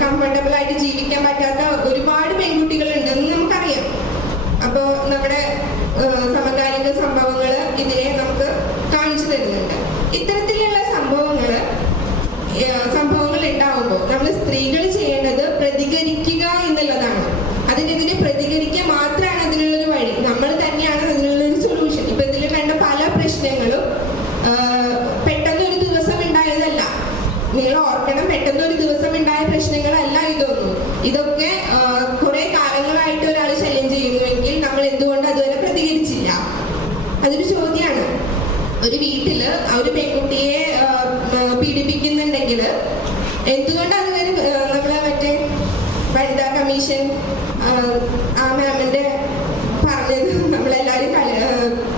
കംഫർട്ടബിൾ ആയിട്ട് ജീവിക്കാൻ പറ്റാത്ത ഒരുപാട് പെൺകുട്ടികൾ ഉണ്ടെന്ന് നമുക്കറിയാം. അപ്പോ നമ്മുടെ സമകാലിക സംഭവങ്ങൾ ഇതിനെ നമുക്ക് കാണിച്ചു തരുന്നുണ്ട്. ഇത്തരത്തിലുള്ള സംഭവങ്ങൾ ഉണ്ടാവുമ്പോൾ നമ്മൾ സ്ത്രീകൾ ചെയ്യേണ്ടത് പ്രതികരിക്കുക എന്നുള്ളതാണ്. അതിനെതിരെ പ്രതികരിക്കുക മാത്രമാണ് അതിനുള്ളൊരു വഴി. നമ്മൾ തന്നെയാണ് അതിനുള്ളൊരു സൊല്യൂഷൻ. ഇപ്പൊ ഇതിൽ കണ്ട പല പ്രശ്നങ്ങളും പെട്ടെന്ന് ഒരു ദിവസം ഉണ്ടായതല്ല. നിങ്ങൾ ഓർക്കണം, പെട്ടെന്ന് ഒരു ദിവസം ഉണ്ടായ പ്രശ്നങ്ങളല്ല ഇതൊന്നും. ഇതൊക്കെ കുറെ കാലങ്ങളായിട്ട് ഒരാൾ ശല്യം ചെയ്യുന്നുവെങ്കിൽ നമ്മൾ എന്തുകൊണ്ട് അതുവരെ പ്രതികരിച്ചില്ല? അതൊരു ചോദ്യമാണ്. ഒരു വീട്ടില് ഒരു പെൺകുട്ടിയെ പീഡിപ്പിക്കുന്നുണ്ടെങ്കിൽ എന്തുകൊണ്ട് അതുവരെ നമ്മളെ മറ്റേ വനിതാ കമ്മീഷൻ ആ മാമിന്റെ പറഞ്ഞത് നമ്മളെല്ലാരും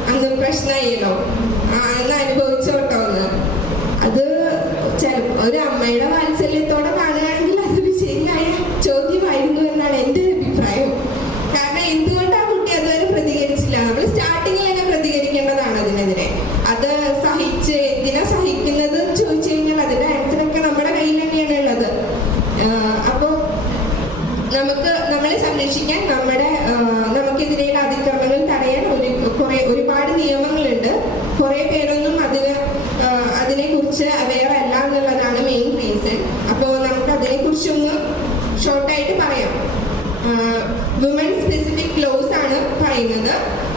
അന്ന് പ്രശ്നമായല്ലോ, അന്ന് അനുഭവിച്ചോട്ടോന്ന്. അത് ഒരു അമ്മയുടെ വാത്സല്യത്തോടെ കാണുകയാണെങ്കിൽ അതൊരു ശരിയായ ചോദ്യമായിരുന്നു എന്നാണ് എൻ്റെ അഭിപ്രായം. കാരണം എന്തുകൊണ്ട് ആ കുട്ടി അതുവരെ പ്രതികരിച്ചില്ല? നമ്മൾ സ്റ്റാർട്ടിങ്ങിൽ തന്നെ പ്രതികരിക്കേണ്ടതാണ് അതിനെതിരെ. അത് സഹിച്ച് എന്തിനാ സഹിക്കുന്നത് ചോദിച്ചു കഴിഞ്ഞാൽ അതിന്റെ ആൻസറൊക്കെ നമ്മുടെ കയ്യിൽ തന്നെയാണ് ഉള്ളത്. അപ്പോൾ നമ്മളെ സംരക്ഷിക്കാൻ, നമുക്കെതിരെയുള്ള അതിക്രമങ്ങൾ തടയാൻ ഒരുപാട് നിയമങ്ങളുണ്ട്. കുറെ പേരൊന്നും അതിനെ കുറിച്ച് അവെയർ അല്ല എന്നുള്ളതാണ് മെയിൻ റീസൺ. അപ്പോൾ നമുക്ക് അതിനെ കുറിച്ചൊന്ന് ഷോർട്ടായിട്ട് പറയാം. വുമൺ സ്പെസിഫിക് ലോസ് ആണ് പറയുന്നത്.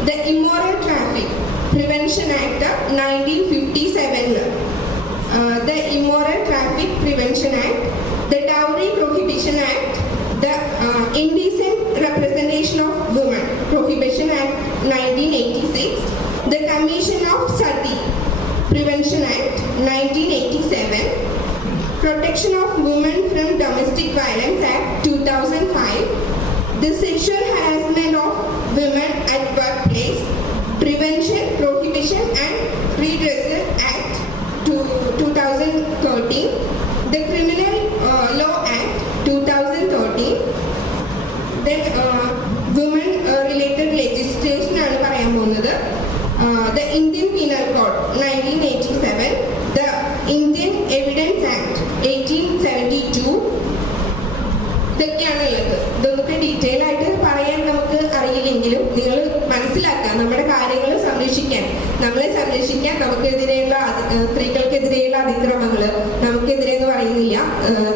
The immoral traffic prevention act 1957, the immoral traffic prevention act, the dowry prohibition act, the Indecent Representation of Women Prohibition Act 1986, the Commission of Sati Prevention Act 1987, Protection of Women from Domestic Violence Act 2005, the Sexual Harassment of Women at Workplace Prevention, Prohibition and Redressal Act 2013, the Criminal Law Act 2013, then women related legislation ആണ് പറയാൻ പോകുന്നത്. The Indian Penal Code 1987, the Indian Evidence Act 1872, ഇതൊക്കെയാണ് ഉള്ളത്. ഇതൊക്കെ ഡീറ്റെയിൽ ആയിട്ട് പറയാൻ നമുക്ക് അറിയില്ലെങ്കിലും നിങ്ങൾ മനസ്സിലാക്കുക, നമ്മുടെ കാര്യങ്ങൾ സംരക്ഷിക്കാൻ, നമ്മളെ സംരക്ഷിക്കാൻ നമുക്കെതിരെയുള്ള സ്ത്രീകൾക്കെതിരെയുള്ള അതിക്രമങ്ങൾ നമുക്കെതിരെ എന്ന് പറയുന്നില്ല,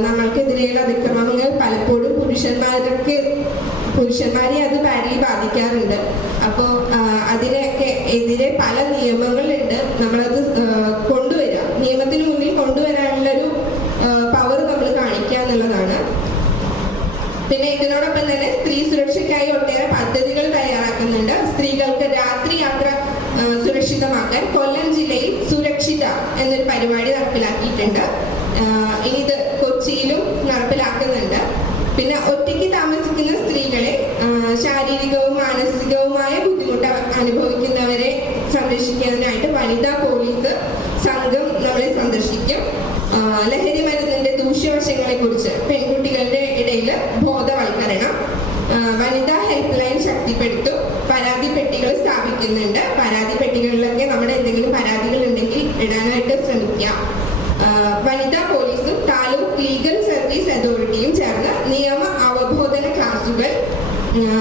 നമ്മൾക്കെതിരെയുള്ള അതിക്രമങ്ങൾ പലപ്പോഴും പുരുഷന്മാരെ അത് ബാഡ്ലി ബാധിക്കാറുണ്ട്. അപ്പോൾ അതിനൊക്കെ എതിരെ പല നിയമങ്ങളുണ്ട്. നമ്മളത് കൊണ്ടുവരിക, നിയമത്തിന് മുന്നിൽ കൊണ്ടുവരാനുള്ളൊരു പവർ നമ്മൾ കാണിക്കുക എന്നുള്ളതാണ്. പിന്നെ ഇതിനോടൊപ്പം തന്നെ സ്ത്രീ സുരക്ഷയ്ക്കായി ഒട്ടേറെ പദ്ധതികൾ തയ്യാറാക്കുന്നുണ്ട്. സ്ത്രീകൾക്ക് രാത്രി യാത്ര സുരക്ഷിതമാക്കാൻ കൊല്ലം ജില്ലയിൽ സുരക്ഷിത എന്നൊരു പരിപാടി നടപ്പിലാക്കിയിട്ടുണ്ട്. ഇനി ഇത് കൊച്ചിയിലും നടപ്പിലാക്കുന്നുണ്ട്. പിന്നെ ഒറ്റയ്ക്ക് താമസിക്കുന്ന സ്ത്രീകളെ ശാരീരികവും മാനസികവുമായ ബുദ്ധിമുട്ട് അനുഭവിക്കുന്നവരെ സംരക്ഷിക്കുന്നതിനായിട്ട് വനിതാ പോലീസ് സംഘം നമ്മളെ സന്ദർശിക്കും. ലഹരി മരുന്നിന്റെ ദൂഷ്യവശങ്ങളെ കുറിച്ച് പെൺകുട്ടികളുടെ ഇടയിൽ ബോധവൽക്കരണം, വനിതാ ഹെൽപ്പ് ലൈൻ ശക്തിപ്പെടുത്തും, പരാതി പെട്ടികൾ സ്ഥാപിക്കുന്നുണ്ട്. പരാതി പെട്ടികളിലൊക്കെ നമ്മുടെ എന്തെങ്കിലും പരാതികൾ ഉണ്ടെങ്കിൽ ഇടാനായിട്ട് ശ്രമിക്കാം. വനിതാ പോലീസും താലൂക്ക് ലീഗൽ സർവീസ് അതോറിറ്റിയും ചേർന്ന് നിയമ അവബോധന ക്ലാസുകൾ,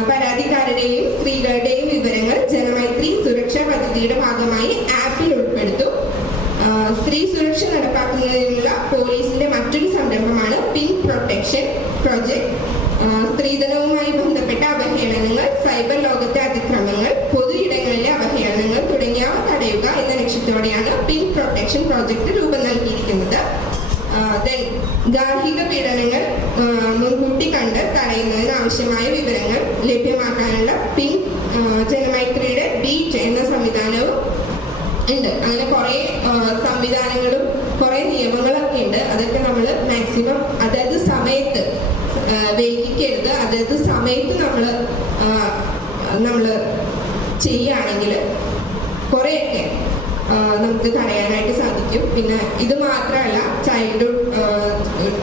പരാതിക്കാരുടെയും സ്ത്രീകളുടെയും വിവരങ്ങൾ ജനമൈത്രി സുരക്ഷാ പദ്ധതിയുടെ ഭാഗമായി ആപ്പിൽ ഉൾപ്പെടുത്തും. സ്ത്രീ സുരക്ഷ നടപ്പാക്കുന്നതിനുള്ള പോലീസിന്റെ മറ്റൊരു സംരംഭമാണ് പിങ്ക് പ്രൊട്ടക്ഷൻ പ്രോജക്ട്. സ്ത്രീധനവുമായി ബന്ധപ്പെട്ട അവഹേളനങ്ങൾ, സൈബർ ലോകത്തെ അതിക്രമങ്ങൾ, പൊതു ഇടങ്ങളിലെ അവഹേളനങ്ങൾ തുടങ്ങിയവ തടയുക എന്ന ലക്ഷ്യത്തോടെയാണ് പിങ്ക് പ്രൊട്ടക്ഷൻ പ്രോജക്ട് രൂപം നൽകിയിരിക്കുന്നത്. ഗാർഹിക പീഡനങ്ങൾ മുൻകൂട്ടി കണ്ട് തടയുന്നതിന് ആവശ്യമായ വിവരങ്ങൾ ലഭ്യമാക്കാനുള്ള പിങ്ക് ജനമൈത്രിയുടെ ബീറ്റ് എന്ന സംവിധാനവും ഉണ്ട്. അങ്ങനെ കുറെ സംവിധാനങ്ങളും കുറെ നിയമങ്ങളൊക്കെ ഉണ്ട്. അതൊക്കെ നമ്മൾ മാക്സിമം അതായത് സമയത്ത് വൈകിക്കരുത്. അതായത് സമയത്ത് നമ്മൾ ചെയ്യുകയാണെങ്കിൽ കുറെയൊക്കെ നമുക്ക് തടയാനായിട്ട് സാധിക്കും. പിന്നെ ഇത് മാത്രമല്ല,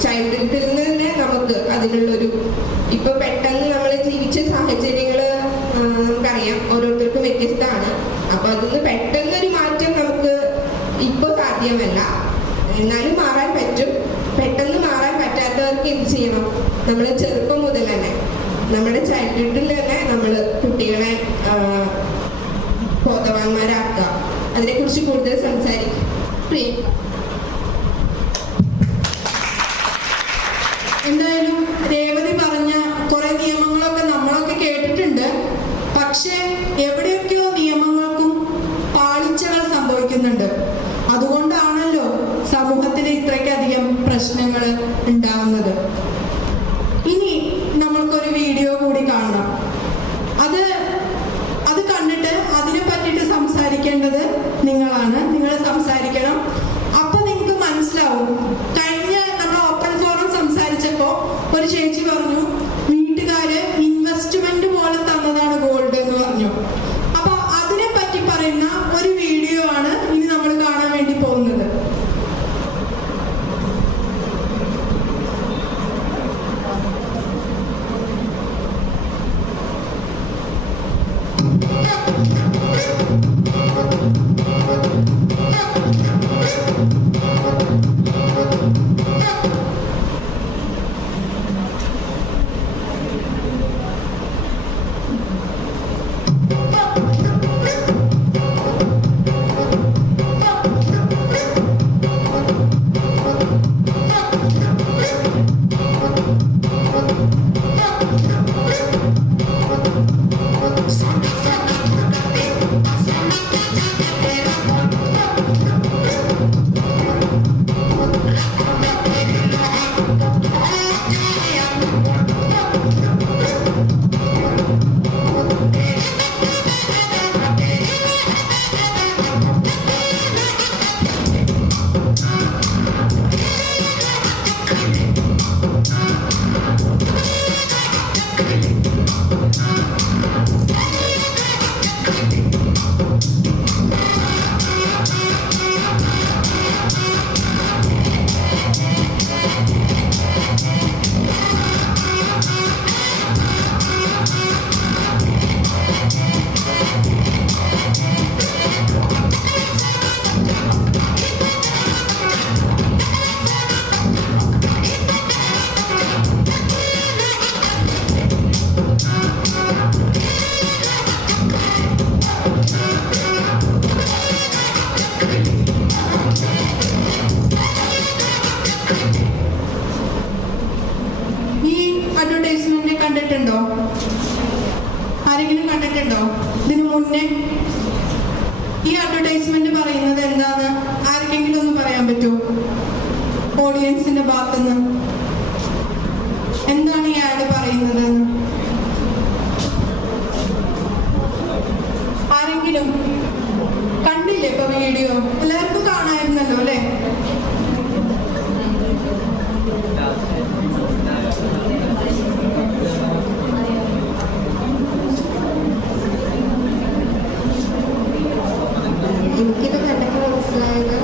ചൈൽഡ്ഹുഡിൽ നിന്ന് തന്നെ നമുക്ക് അതിനുള്ളൊരു ഇപ്പൊ പെട്ടെന്ന് നമ്മൾ ജീവിച്ച സാഹചര്യങ്ങൾ നമുക്കറിയാം, ഓരോരുത്തർക്കും വ്യത്യസ്തമാണ്. അപ്പൊ അതിന്ന് പെട്ടെന്നൊരു മാറ്റം നമുക്ക് ഇപ്പൊ സാധ്യമല്ല, എന്നാലും മാറാൻ പറ്റും. പെട്ടെന്ന് മാറാൻ പറ്റാത്തവർക്ക് എന്ത് ചെയ്യണം? നമ്മൾ ചെറുപ്പം മുതൽ തന്നെ നമ്മുടെ ചൈൽഡ്ഹുഡിൽ തന്നെ നമ്മൾ കുട്ടികളെ ബോധവാന്മാരാക്കുക. അതിനെക്കുറിച്ച് കൂടുതൽ സംസാരിക്കും പ്രിയങ്ക. എന്തായാലും രേവതി പറഞ്ഞ കുറെ നിയമങ്ങളൊക്കെ നമ്മളൊക്കെ കേട്ടിട്ടുണ്ട്. പക്ഷെ എവിടെയൊക്കെയോ നിയമങ്ങൾക്കും പാളിച്ചകൾ സംഭവിക്കുന്നുണ്ട്. അതുകൊണ്ടാണല്ലോ സമൂഹത്തിൽ ഇത്രയ്ക്കധികം പ്രശ്നങ്ങൾ ഉണ്ടാവുന്നത്. ഇനി നമ്മൾക്കൊരു വീഡിയോ കൂടി കാണണം. അത് കണ്ടിട്ട് അതിനെ പറ്റിയിട്ട് സംസാരിക്കേണ്ടത് നിങ്ങളാണ്. നിങ്ങൾ സംസാരിക്കണം. അപ്പൊ നിങ്ങൾക്ക് മനസ്സിലാവും. കഴിഞ്ഞ നമ്മൾ ഓപ്പൺ ഫോറം സംസാരിച്ചപ്പോ ഒരു ചേച്ചി പറഞ്ഞു വീട്ടുകാര് ഇൻവെസ്റ്റ്മെന്റ് പോലെ തന്നതാണ് ഗോൾഡ് എന്ന് പറഞ്ഞു. അപ്പൊ അതിനെ പറ്റി പറയുന്ന ഒരു വീഡിയോ ആണ് ഇനി നമ്മൾ കാണാൻ വേണ്ടി പോകുന്നത്. കണ്ടിട്ടുണ്ടോ? ആരെങ്കിലും കണ്ടിട്ടുണ്ടോ ഇതിനു മുന്നേ? ഈ അഡ്വർടൈസ്മെന്റ് പറയുന്നത് എന്താന്ന് ആർക്കെങ്കിലും ഒന്ന് പറയാൻ പറ്റുമോ? ഓഡിയൻസിന്റെ ഭാഗത്തുനിന്ന് എന്താണ് ഈ ആഡ് പറയുന്നത്? ആരെങ്കിലും കണ്ടില്ലേ ഇപ്പൊ വീഡിയോ? എല്ലാവർക്കും കാണായിരുന്നല്ലോ അല്ലേ? എനിക്കിത് കണ്ടപ്പോൾ മനസ്സിലായത്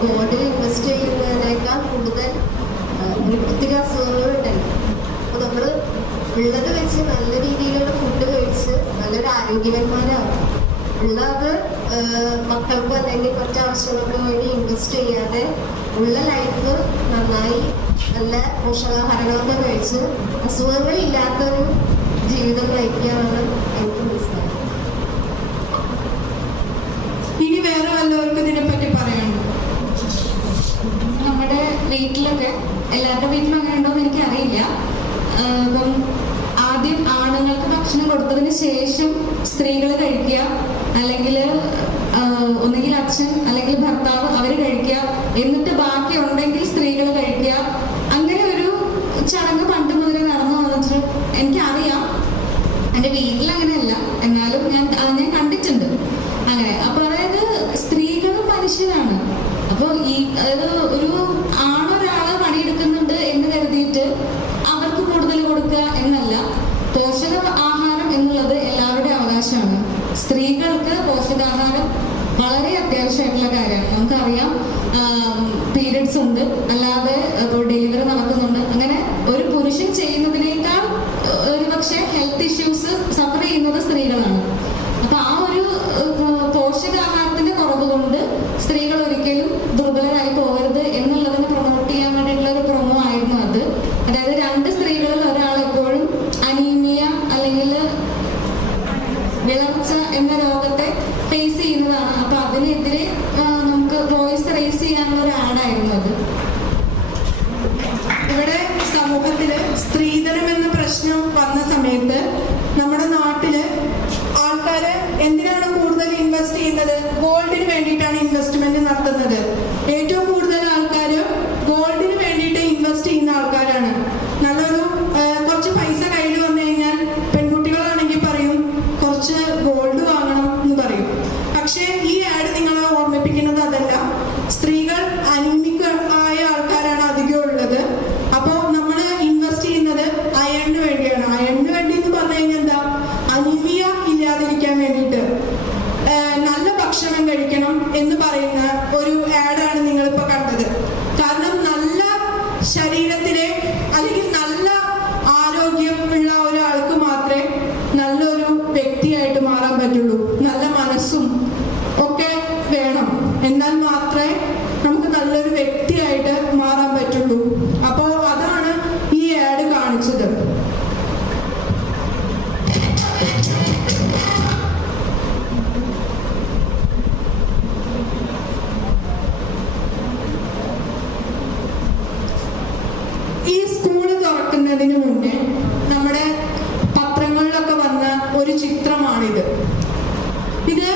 ഗോൾഡിൽ ഇൻവെസ്റ്റ് ചെയ്യുന്നതിനേക്കാൾ കൂടുതൽ ഒത്തിരി അസുഖങ്ങളുണ്ടല്ലോ. അപ്പോൾ നമ്മൾ ഉള്ളത് വെച്ച് നല്ല രീതിയിലുള്ള ഫുഡ് കഴിച്ച് നല്ലൊരു ആരോഗ്യവാന്മാരാകും. ഉള്ളത് മക്കൾക്കും അല്ലെങ്കിൽ മറ്റാവശ്യങ്ങൾക്ക് വേണ്ടി ഇൻവെസ്റ്റ് ചെയ്യാതെ ഉള്ള ലൈഫ് നന്നായി നല്ല പോഷകാഹാരങ്ങളൊക്കെ കഴിച്ച് അസുഖങ്ങളില്ലാത്തൊരു ജീവിതം നയിക്കാനാണ് എനിക്ക് മനസ്സിലായത്. ഇനി വേറെ വല്ലവർക്കും ഇതിനെപ്പറ്റി പറയാനുണ്ടോ? നമ്മുടെ വീട്ടിലൊക്കെ എല്ലാവരുടെ വീട്ടിലും അങ്ങനെ ഉണ്ടോ എന്ന് എനിക്കറിയില്ല. ഇപ്പം ആദ്യം ആണുങ്ങൾക്ക് ഭക്ഷണം കൊടുത്തതിന് ശേഷം സ്ത്രീകൾ കഴിക്കുക, അല്ലെങ്കിൽ ഒന്നുകിൽ അച്ഛൻ അല്ലെങ്കിൽ ഭർത്താവ് അവർ കഴിക്കുക, എന്നിട്ട് ബാക്കി ഉണ്ടെങ്കിൽ സ്ത്രീകൾ കഴിക്കുക. അങ്ങനെ ഒരു ചടങ്ങ് പണ്ട് മുതലേ നടന്നു വന്നിട്ട് എനിക്കറിയാം. എൻ്റെ വീട്ടിൽ അങ്ങനെയല്ല, എന്നാലും ഞാൻ കണ്ടിട്ടുണ്ട് അങ്ങനെ. അപ്പൊ അതായത് സ്ത്രീകളും മനുഷ്യരാണ്. അപ്പോൾ അതായത് ഒരു ആണൊരാള് പണിയെടുക്കുന്നുണ്ട് എന്ന് കരുതിയിട്ട് അവർക്ക് കൂടുതൽ കൊടുക്കുക എന്നല്ല. പോഷക ആഹാരം എന്നുള്ളത് എല്ലാവരുടെയും അവകാശമാണ്. സ്ത്രീകൾക്ക് പോഷകാഹാരം വളരെ അത്യാവശ്യമായിട്ടുള്ള കാര്യമാണ്. നമുക്കറിയാം, പീരിയഡ്സ് ഉണ്ട്, അല്ലാതെ ഇപ്പോൾ ഡെലിവറി നടക്കുന്നുണ്ട്. അങ്ങനെ ഒരു പുരുഷൻ ചെയ്യുന്നതിനേക്കാൾ ഒരു പക്ഷേ ഹെൽത്ത് ഇഷ്യൂസ് സഫർ ചെയ്യുന്നത് സ്ത്രീകളാണ്. അപ്പൊ ആ ഒരു പോഷകാഹാരത്തിന്റെ കുറവ് കൊണ്ട് സ്ത്രീകൾ ഒരിക്കലും ദുർബലരായി പോകരുത് എന്നുള്ളതിനെ പ്രൊമോട്ട് ചെയ്യാൻ വേണ്ടിയിട്ടുള്ള ഒരു പ്രൊമോ ആയിരുന്നു അത്. അതായത് രണ്ട് സ്ത്രീകളിൽ ഒരാൾ എപ്പോഴും അനീമിയ അല്ലെങ്കിൽ വിളർച്ച എന്ന രോഗത്തെ ഫേസ് ചെയ്യുന്നതാണ്. അപ്പൊ അതിനെതിരെ നമുക്ക് വോയിസ് റേസ് ചെയ്യാനുള്ള ഒരു ആഡായിരുന്നു അത്. ഇവിടെ സമൂഹത്തില് സ്ത്രീധനം എന്ന പ്രശ്നം വന്ന സമയത്ത് നമ്മുടെ നാട്ടില് ആൾക്കാര് എന്തിനാണ് കൂടുതൽ ഇൻവെസ്റ്റ് ചെയ്യുന്നത്? ഗോൾഡിന് വേണ്ടിയിട്ടാണ് ഇൻവെസ്റ്റ്മെന്റ് നടത്തുന്നത്. ഏറ്റവും കൂടുതൽ ആൾക്കാര് ഗോൾഡിന് വേണ്ടിയിട്ട് ഇൻവെസ്റ്റ് ചെയ്യുന്ന ആൾക്കാരാണ്. നല്ലൊരു കുറച്ച് പൈസ കയ്യിൽ വന്നു കഴിഞ്ഞാൽ പെൺകുട്ടികളാണെങ്കിൽ പറയും കുറച്ച് ഗോൾഡ് വാങ്ങണം എന്ന് പറയും. പക്ഷേ ഈ ആഡ് നിങ്ങളെ ഓർമ്മിപ്പിക്കുന്നത് അതല്ല. സ്ത്രീകൾ അനീമിക് ആയ ആൾക്കാരാണ് അധികം ഉള്ളത്. അപ്പോൾ നമ്മൾ ഇൻവെസ്റ്റ് ചെയ്യുന്നത് അയണിന് വേണ്ടിയാണ്. അയണിന് വേണ്ടി എന്ന് പറഞ്ഞു കഴിഞ്ഞാൽ എന്താ? അനീമിയ ഇല്ലാതിരിക്കാൻ വേണ്ടിയിട്ട് നല്ല ഭക്ഷണം കഴിക്കണം എന്ന് പറയുന്ന ഒരു ആഡാണ് നിങ്ങളിപ്പോൾ കണ്ടത്. കാരണം നല്ല ശരീരത്തിലെ അല്ലെങ്കിൽ നല്ല ആരോഗ്യം ഉള്ള ഒരാൾക്ക് മാത്രമേ നല്ലൊരു വ്യക്തിയായിട്ട് മാറാൻ പറ്റുള്ളൂ. നല്ല മനസ്സും ഒക്കെ വേണം, എന്നാൽ മാത്രമേ നമുക്ക് നല്ലൊരു വ്യക്തിയായിട്ട് മാറാൻ പറ്റുള്ളൂ. അപ്പോൾ അതാണ് ഈ ആഡ് കാണിച്ചത്. ഈ സ്കൂള് തുറക്കുന്നതിന് മുന്നേ നമ്മുടെ പത്രങ്ങളിലൊക്കെ വന്ന ഒരു ചിത്രമാണിത്. ഇത്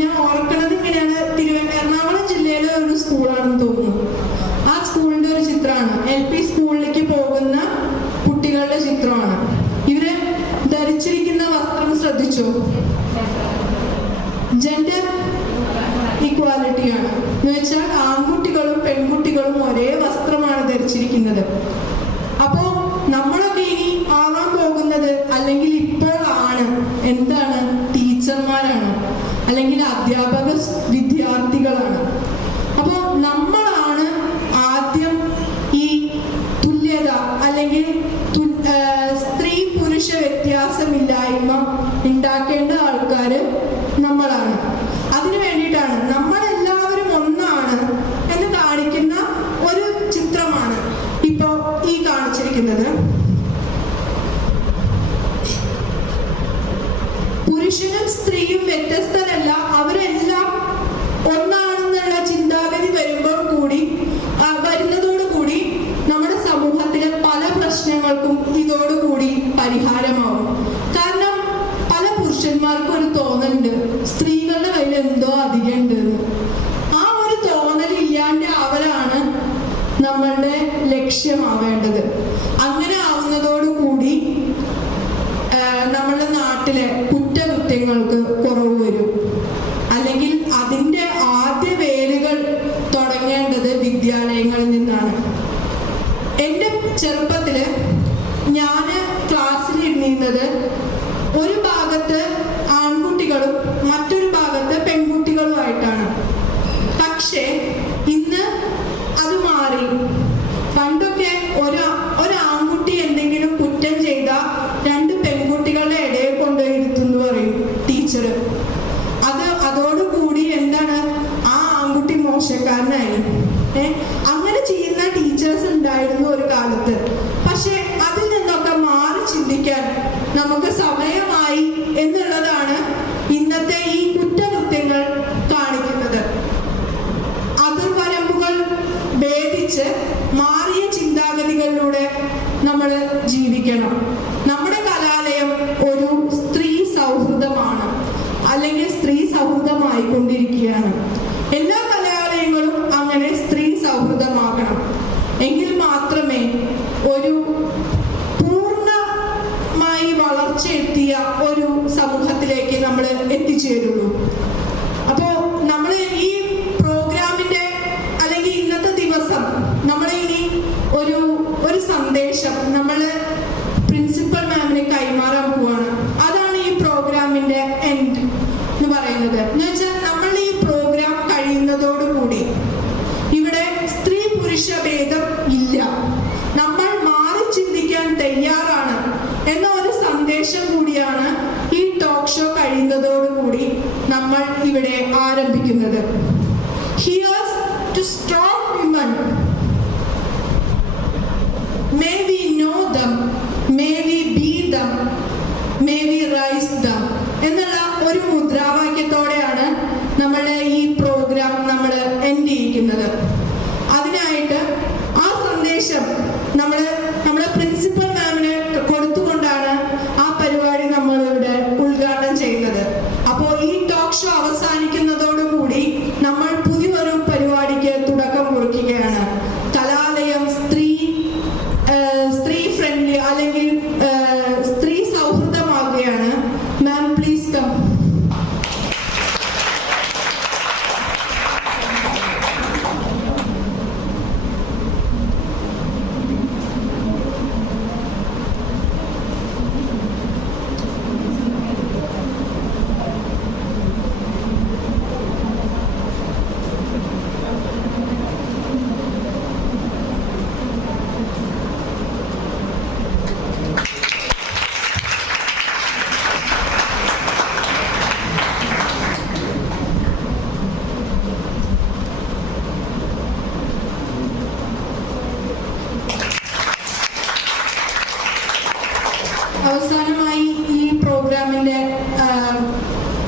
ഞാൻ ഓർക്കുന്നത് ഇങ്ങനെയാണ്, എറണാകുളം ജില്ലയിലെ ഒരു സ്കൂളാണെന്ന് തോന്നുന്നു. ആ സ്കൂളിന്റെ ഒരു ചിത്രമാണ്. LP സ്കൂളിലേക്ക് പോകുന്ന കുട്ടികളുടെ ചിത്രമാണ്. ഇവര് ധരിച്ചിരിക്കുന്ന വസ്ത്രം ശ്രദ്ധിച്ചോ? ജെൻഡർ ഈക്വാലിറ്റിയാണ്. എന്ന് വെച്ചാൽ ആൺകുട്ടികളും പെൺകുട്ടികളും ഒരേ വസ്ത്രമാണ് ധരിച്ചിരിക്കുന്നത്. അപ്പോ നമ്മളൊക്കെ ഇനി ആവാൻ പോകുന്നത്, അല്ലെങ്കിൽ ഇപ്പോൾ ആണ്, എന്താണ്? ടീച്ചർമാരാണ്, അല്ലെങ്കിൽ അധ്യാപക വിദ്യാർത്ഥികളാണ്. അപ്പോൾ നമ്മളാണ് ആദ്യം ഈ തുല്യത അല്ലെങ്കിൽ സ്ത്രീ പുരുഷ വ്യത്യാസമില്ലായ്മ ഉണ്ടാക്കേണ്ട ആൾക്കാര് നമ്മളാണ്. അതിനു വേണ്ടിയിട്ടാണ് നമ്മളെല്ലാവരും ഒന്നാണ് എന്ന് നമ്മളുടെ ലക്ഷ്യമാവേണ്ടത്. അങ്ങനെ ആവുന്നതോടുകൂടി നമ്മളുടെ നാട്ടിലെ കുറ്റകൃത്യങ്ങൾക്ക് കുറവ് വരും. അല്ലെങ്കിൽ അതിൻ്റെ ആദ്യ വേരുകൾ തുടങ്ങേണ്ടത് വിദ്യാലയങ്ങളിൽ നിന്നാണ്. എൻ്റെ ചെറുപ്പത്തില് ഞാൻ ക്ലാസ്സിൽ ഇരുന്നിരുന്നത് ഒരു ഭാഗത്ത് ആൺകുട്ടികളും മറ്റൊരു ഭാഗത്ത് പെൺകുട്ടികളുമായിട്ടാണ്. പക്ഷേ ഇന്ന് അത് മാറി. പണ്ടൊക്കെ ഒരു ആൺകുട്ടി എന്തെങ്കിലും കുറ്റം ചെയ്താൽ രണ്ട് പെൺകുട്ടികളുടെ ഇടയിൽ കൊണ്ടുപോയി ഇരുത്തുന്നു പറയും ടീച്ചർ. അതോടുകൂടി എന്താണ്, ആ ആൺകുട്ടി മോശക്കാരനായി. അങ്ങനെ ചെയ്യുന്ന ടീച്ചേഴ്സ് ഉണ്ടായിരുന്നു ഒരു കാലത്ത്. പക്ഷെ അതിൽ നിന്നൊക്കെ മാറി ചിന്തിക്കാൻ നമുക്ക് സമയമായി എന്നുള്ളതാണ് ഇന്നത്തെ ഈ കുറ്റകൃത്യങ്ങൾ കാണിക്കുന്നത്. അതിർവരമ്പുകൾ ഭേദിച്ച് മാറിയ ചിന്താഗതികളിലൂടെ നമ്മൾ ജീവിക്കണം. നമ്മുടെ കലാലയം ഒരു സ്ത്രീ സൗഹൃദമാണ്, അല്ലെങ്കിൽ സ്ത്രീ സൗഹൃദമായിക്കൊണ്ടിരിക്കുകയാണ്. എല്ലാ കലാലയങ്ങളും അങ്ങനെ സ്ത്രീ സൗഹൃദമാകണം. എങ്കിൽ മാത്രമേ ഒരു പൂർണ്ണമായി വളർച്ചയെത്തിയ ഒരു സമൂഹത്തിലേക്ക് നമ്മൾ എത്തിച്ചേരുള്ളൂ. അപ്പോൾ നമ്മൾ ഈ പ്രോഗ്രാമിന്റെ അല്ലെങ്കിൽ ഇന്നത്തെ ദിവസം നമ്മൾ ഇനി ഒരു സന്ദേശം നമ്മൾ പ്രിൻസിപ്പൽ മാമിനെ കൈമാറാൻ പോവാണ്. അതാണ് ഈ പ്രോഗ്രാമിന്റെ എൻഡ് എന്ന് പറയുന്നത്. എന്ന് വെച്ചാൽ നമ്മൾ ഈ പ്രോഗ്രാം കഴിയുന്നതോടുകൂടി ഇവിടെ സ്ത്രീ പുരുഷ ഭേദം ഇല്ല, നമ്മൾ മാറി ചിന്തിക്കാൻ തയ്യാറാണ് എന്ന ഒരു സന്ദേശം കൂടിയാണ് ഈ ടോക്ക് ഷോ കഴിയുന്നതോടുകൂടി നമ്മൾ ഇവിടെ ആരംഭിക്കുന്നത്. Here's to strong women. May we know them, may we be them, may we rise them എന്നുള്ള ഒരു മുദ്രാവാക്യത്തോടെയാണ് നമ്മളുടെ ഈ പ്രോഗ്രാം നമ്മൾ എൻഡ് ചെയ്യിക്കുന്നത്. അതിനായിട്ട് ആ സന്ദേശം നമ്മുടെ പ്രിൻസിപ്പൽ മാമിന് കൊടുത്തുകൊണ്ടാണ് ആ പരിപാടി നമ്മളിവിടെ ഉദ്ഘാടനം ചെയ്യുന്നത്. അപ്പോൾ ഈ ടോക്ക് ഷോ അവസാനിക്കുന്നതോടുകൂടി നമ്മൾ പുതിയൊരു പരിപാടിക്ക് തുടക്കം കുറിക്കുകയാണ്. കലാലയം സ്ത്രീ ഫ്രണ്ട്ലി അല്ലെങ്കിൽ സ്ത്രീ സൗഹൃദമാകുകയാണ്. Ma'am please come. അവസാനമായി ഈ പ്രോഗ്രാമിന്റെ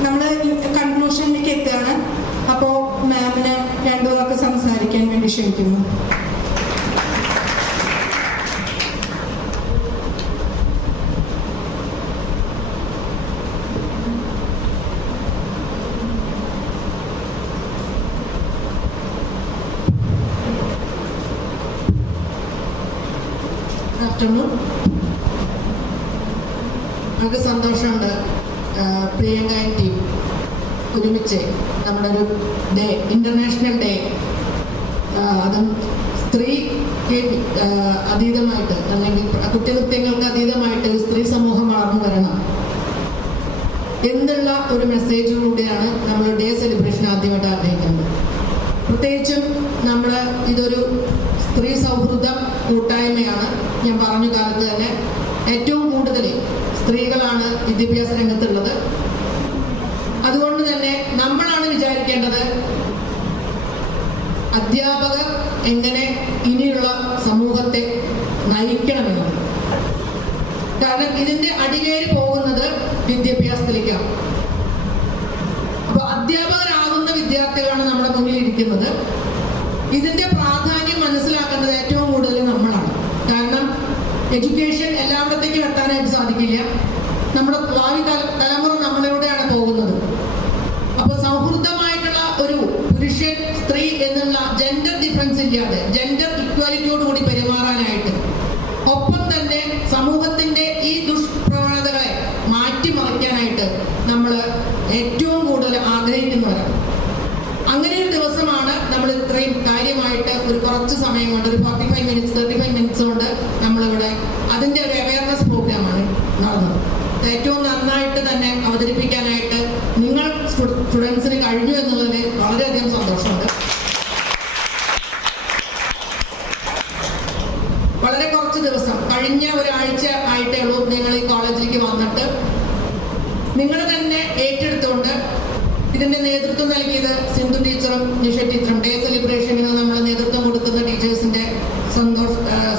നമ്മൾ കൺക്ലൂഷനിലേക്ക് എത്തുകയാണ്. അപ്പോൾ മാമിന് രണ്ടു വാക്ക് സംസാരിക്കാൻ വേണ്ടി ക്ഷണിക്കുന്നു. ആഫ്റ്റർനൂൺ. നമുക്ക് സന്തോഷമുണ്ട് പ്രിയങ്ക ടീം ഒരുമിച്ച് നമ്മുടെ ഒരു ഡേ, ഇന്റർനാഷണൽ ഡേ, അതും സ്ത്രീക്ക് അതീതമായിട്ട് അല്ലെങ്കിൽ കുറ്റകൃത്യങ്ങൾക്ക് അതീതമായിട്ട് സ്ത്രീ സമൂഹം വളർന്നു വരണം എന്നുള്ള ഒരു മെസ്സേജിലൂടെയാണ് നമ്മൾ ഡേ സെലിബ്രേഷൻ ആദ്യമായിട്ട് ആഗ്രഹിക്കുന്നത്. പ്രത്യേകിച്ചും നമ്മൾ ഇതൊരു സ്ത്രീ സൗഹൃദ കൂട്ടായ്മയാണ്. ഞാൻ പറഞ്ഞ കാലത്ത് തന്നെ ഏറ്റവും കൂടുതൽ സ്ത്രീകളാണ് വിദ്യാഭ്യാസ രംഗത്തുള്ളത്. അതുകൊണ്ട് തന്നെ നമ്മളാണ് വിചാരിക്കേണ്ടത് അധ്യാപകർ എങ്ങനെ ഇനിയുള്ള സമൂഹത്തെ നയിക്കണമെന്ന്. കാരണം ഇതിന്റെ അടിവേര് പോകുന്നത് വിദ്യാഭ്യാസത്തിലേക്കാണ്. അപ്പൊ അധ്യാപകരാകുന്ന വിദ്യാർത്ഥികളാണ് നമ്മുടെ മുന്നിൽ ഇരിക്കുന്നത്. ഇതിന്റെ പ്രാധാന്യം മനസ്സിലാക്കേണ്ടത് ഏറ്റവും കൂടുതൽ നമ്മളാണ്. കാരണം എഡ്യൂക്കേഷൻ എല്ലായിടത്തേക്കും എത്താനായിട്ട് സാധിക്കില്ല. നമ്മുടെ ഭാവി തലമുറ നമ്മളിലൂടെയാണ് പോകുന്നത്. അപ്പൊ സൗഹൃദമായിട്ടുള്ള ഒരു പുരുഷൻ സ്ത്രീ എന്നുള്ള ജെൻഡർ ഡിഫറൻസ് ഇല്ലാതെ, ജെൻഡർ ഇക്വാലിറ്റി കുറച്ച് സമയം കൊണ്ട് ഒരു 35 മിനിറ്റ്സ് കൊണ്ട് നമ്മളിവിടെ അതിൻ്റെ ഒരു അവയർനെസ് പ്രോഗ്രാമാണ് നടന്നത്. ഏറ്റവും നന്നായിട്ട് തന്നെ അവതരിപ്പിക്കാനായിട്ട് നിങ്ങൾ സ്റ്റുഡൻസിന് കഴിഞ്ഞു എന്നുള്ളതിന് വളരെയധികം സന്തോഷമുണ്ട്. വളരെ കുറച്ച് ദിവസം, കഴിഞ്ഞ ഒരാഴ്ച ആയിട്ടേ ഉള്ളൂ നിങ്ങൾ ഈ കോളേജിലേക്ക് വന്നിട്ട്. നിങ്ങൾ തന്നെ ഏറ്റെടുത്തുകൊണ്ട് ഇതിന്റെ നേതൃത്വം നൽകിയത് സിന്ധു ടീച്ചറും നിഷ ടീച്ചറും. ഡേ സെലിബ്രേഷനിൽ നമ്മൾ നേതൃത്വം കൊടുക്കുന്ന ടീച്ചേഴ്സിന്റെ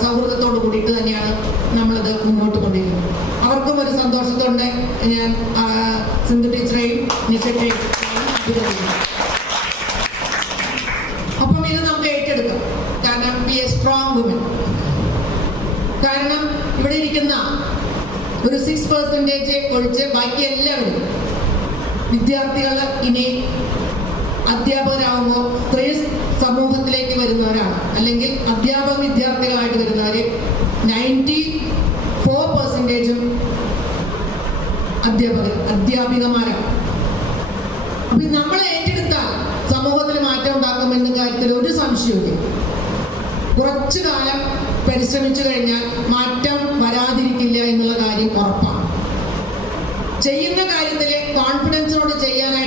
സൗഹൃദത്തോട് കൂടിയിട്ട് തന്നെയാണ് നമ്മളിത് മുന്നോട്ട് കൊണ്ടിരിക്കുന്നത്. അവർക്കും ഒരു സന്തോഷത്തോടെ ഞാൻ സിന്ധു ടീച്ചറെയും നിഷയെയും അഭിനന്ദിക്കുന്നു. അപ്പം ഇത് നമുക്ക് ഏറ്റെടുക്കാം. കാരണം ബി എ സ്ട്രോങ് വുമൻ. കാരണം ഇവിടെ ഇരിക്കുന്ന ഒരു 6% ഒഴിച്ച് ബാക്കി എല്ലാവരും വിദ്യാർത്ഥികൾ ഇനി അധ്യാപകരാകുമ്പോൾ സ്ത്രീ സമൂഹത്തിലേക്ക് വരുന്നവരാണ്. അല്ലെങ്കിൽ അധ്യാപക വിദ്യാർത്ഥികളായിട്ട് വരുന്നവർ 94% അധ്യാപികമാരാണ്. അപ്പൊ നമ്മൾ ഏറ്റെടുത്താൽ സമൂഹത്തിൽ മാറ്റം ഉണ്ടാക്കുമെന്ന കാര്യത്തിൽ ഒരു സംശയവും. കുറച്ചു കാലം പരിശ്രമിച്ചു കഴിഞ്ഞാൽ മാറ്റം വരാതിരിക്കില്ല എന്നുള്ള കാര്യം ഉറപ്പാണ്. ചെയ്യുന്ന കാര്യത്തിൽ കോൺഫിഡൻസോട് ചെയ്യാനായിട്ട്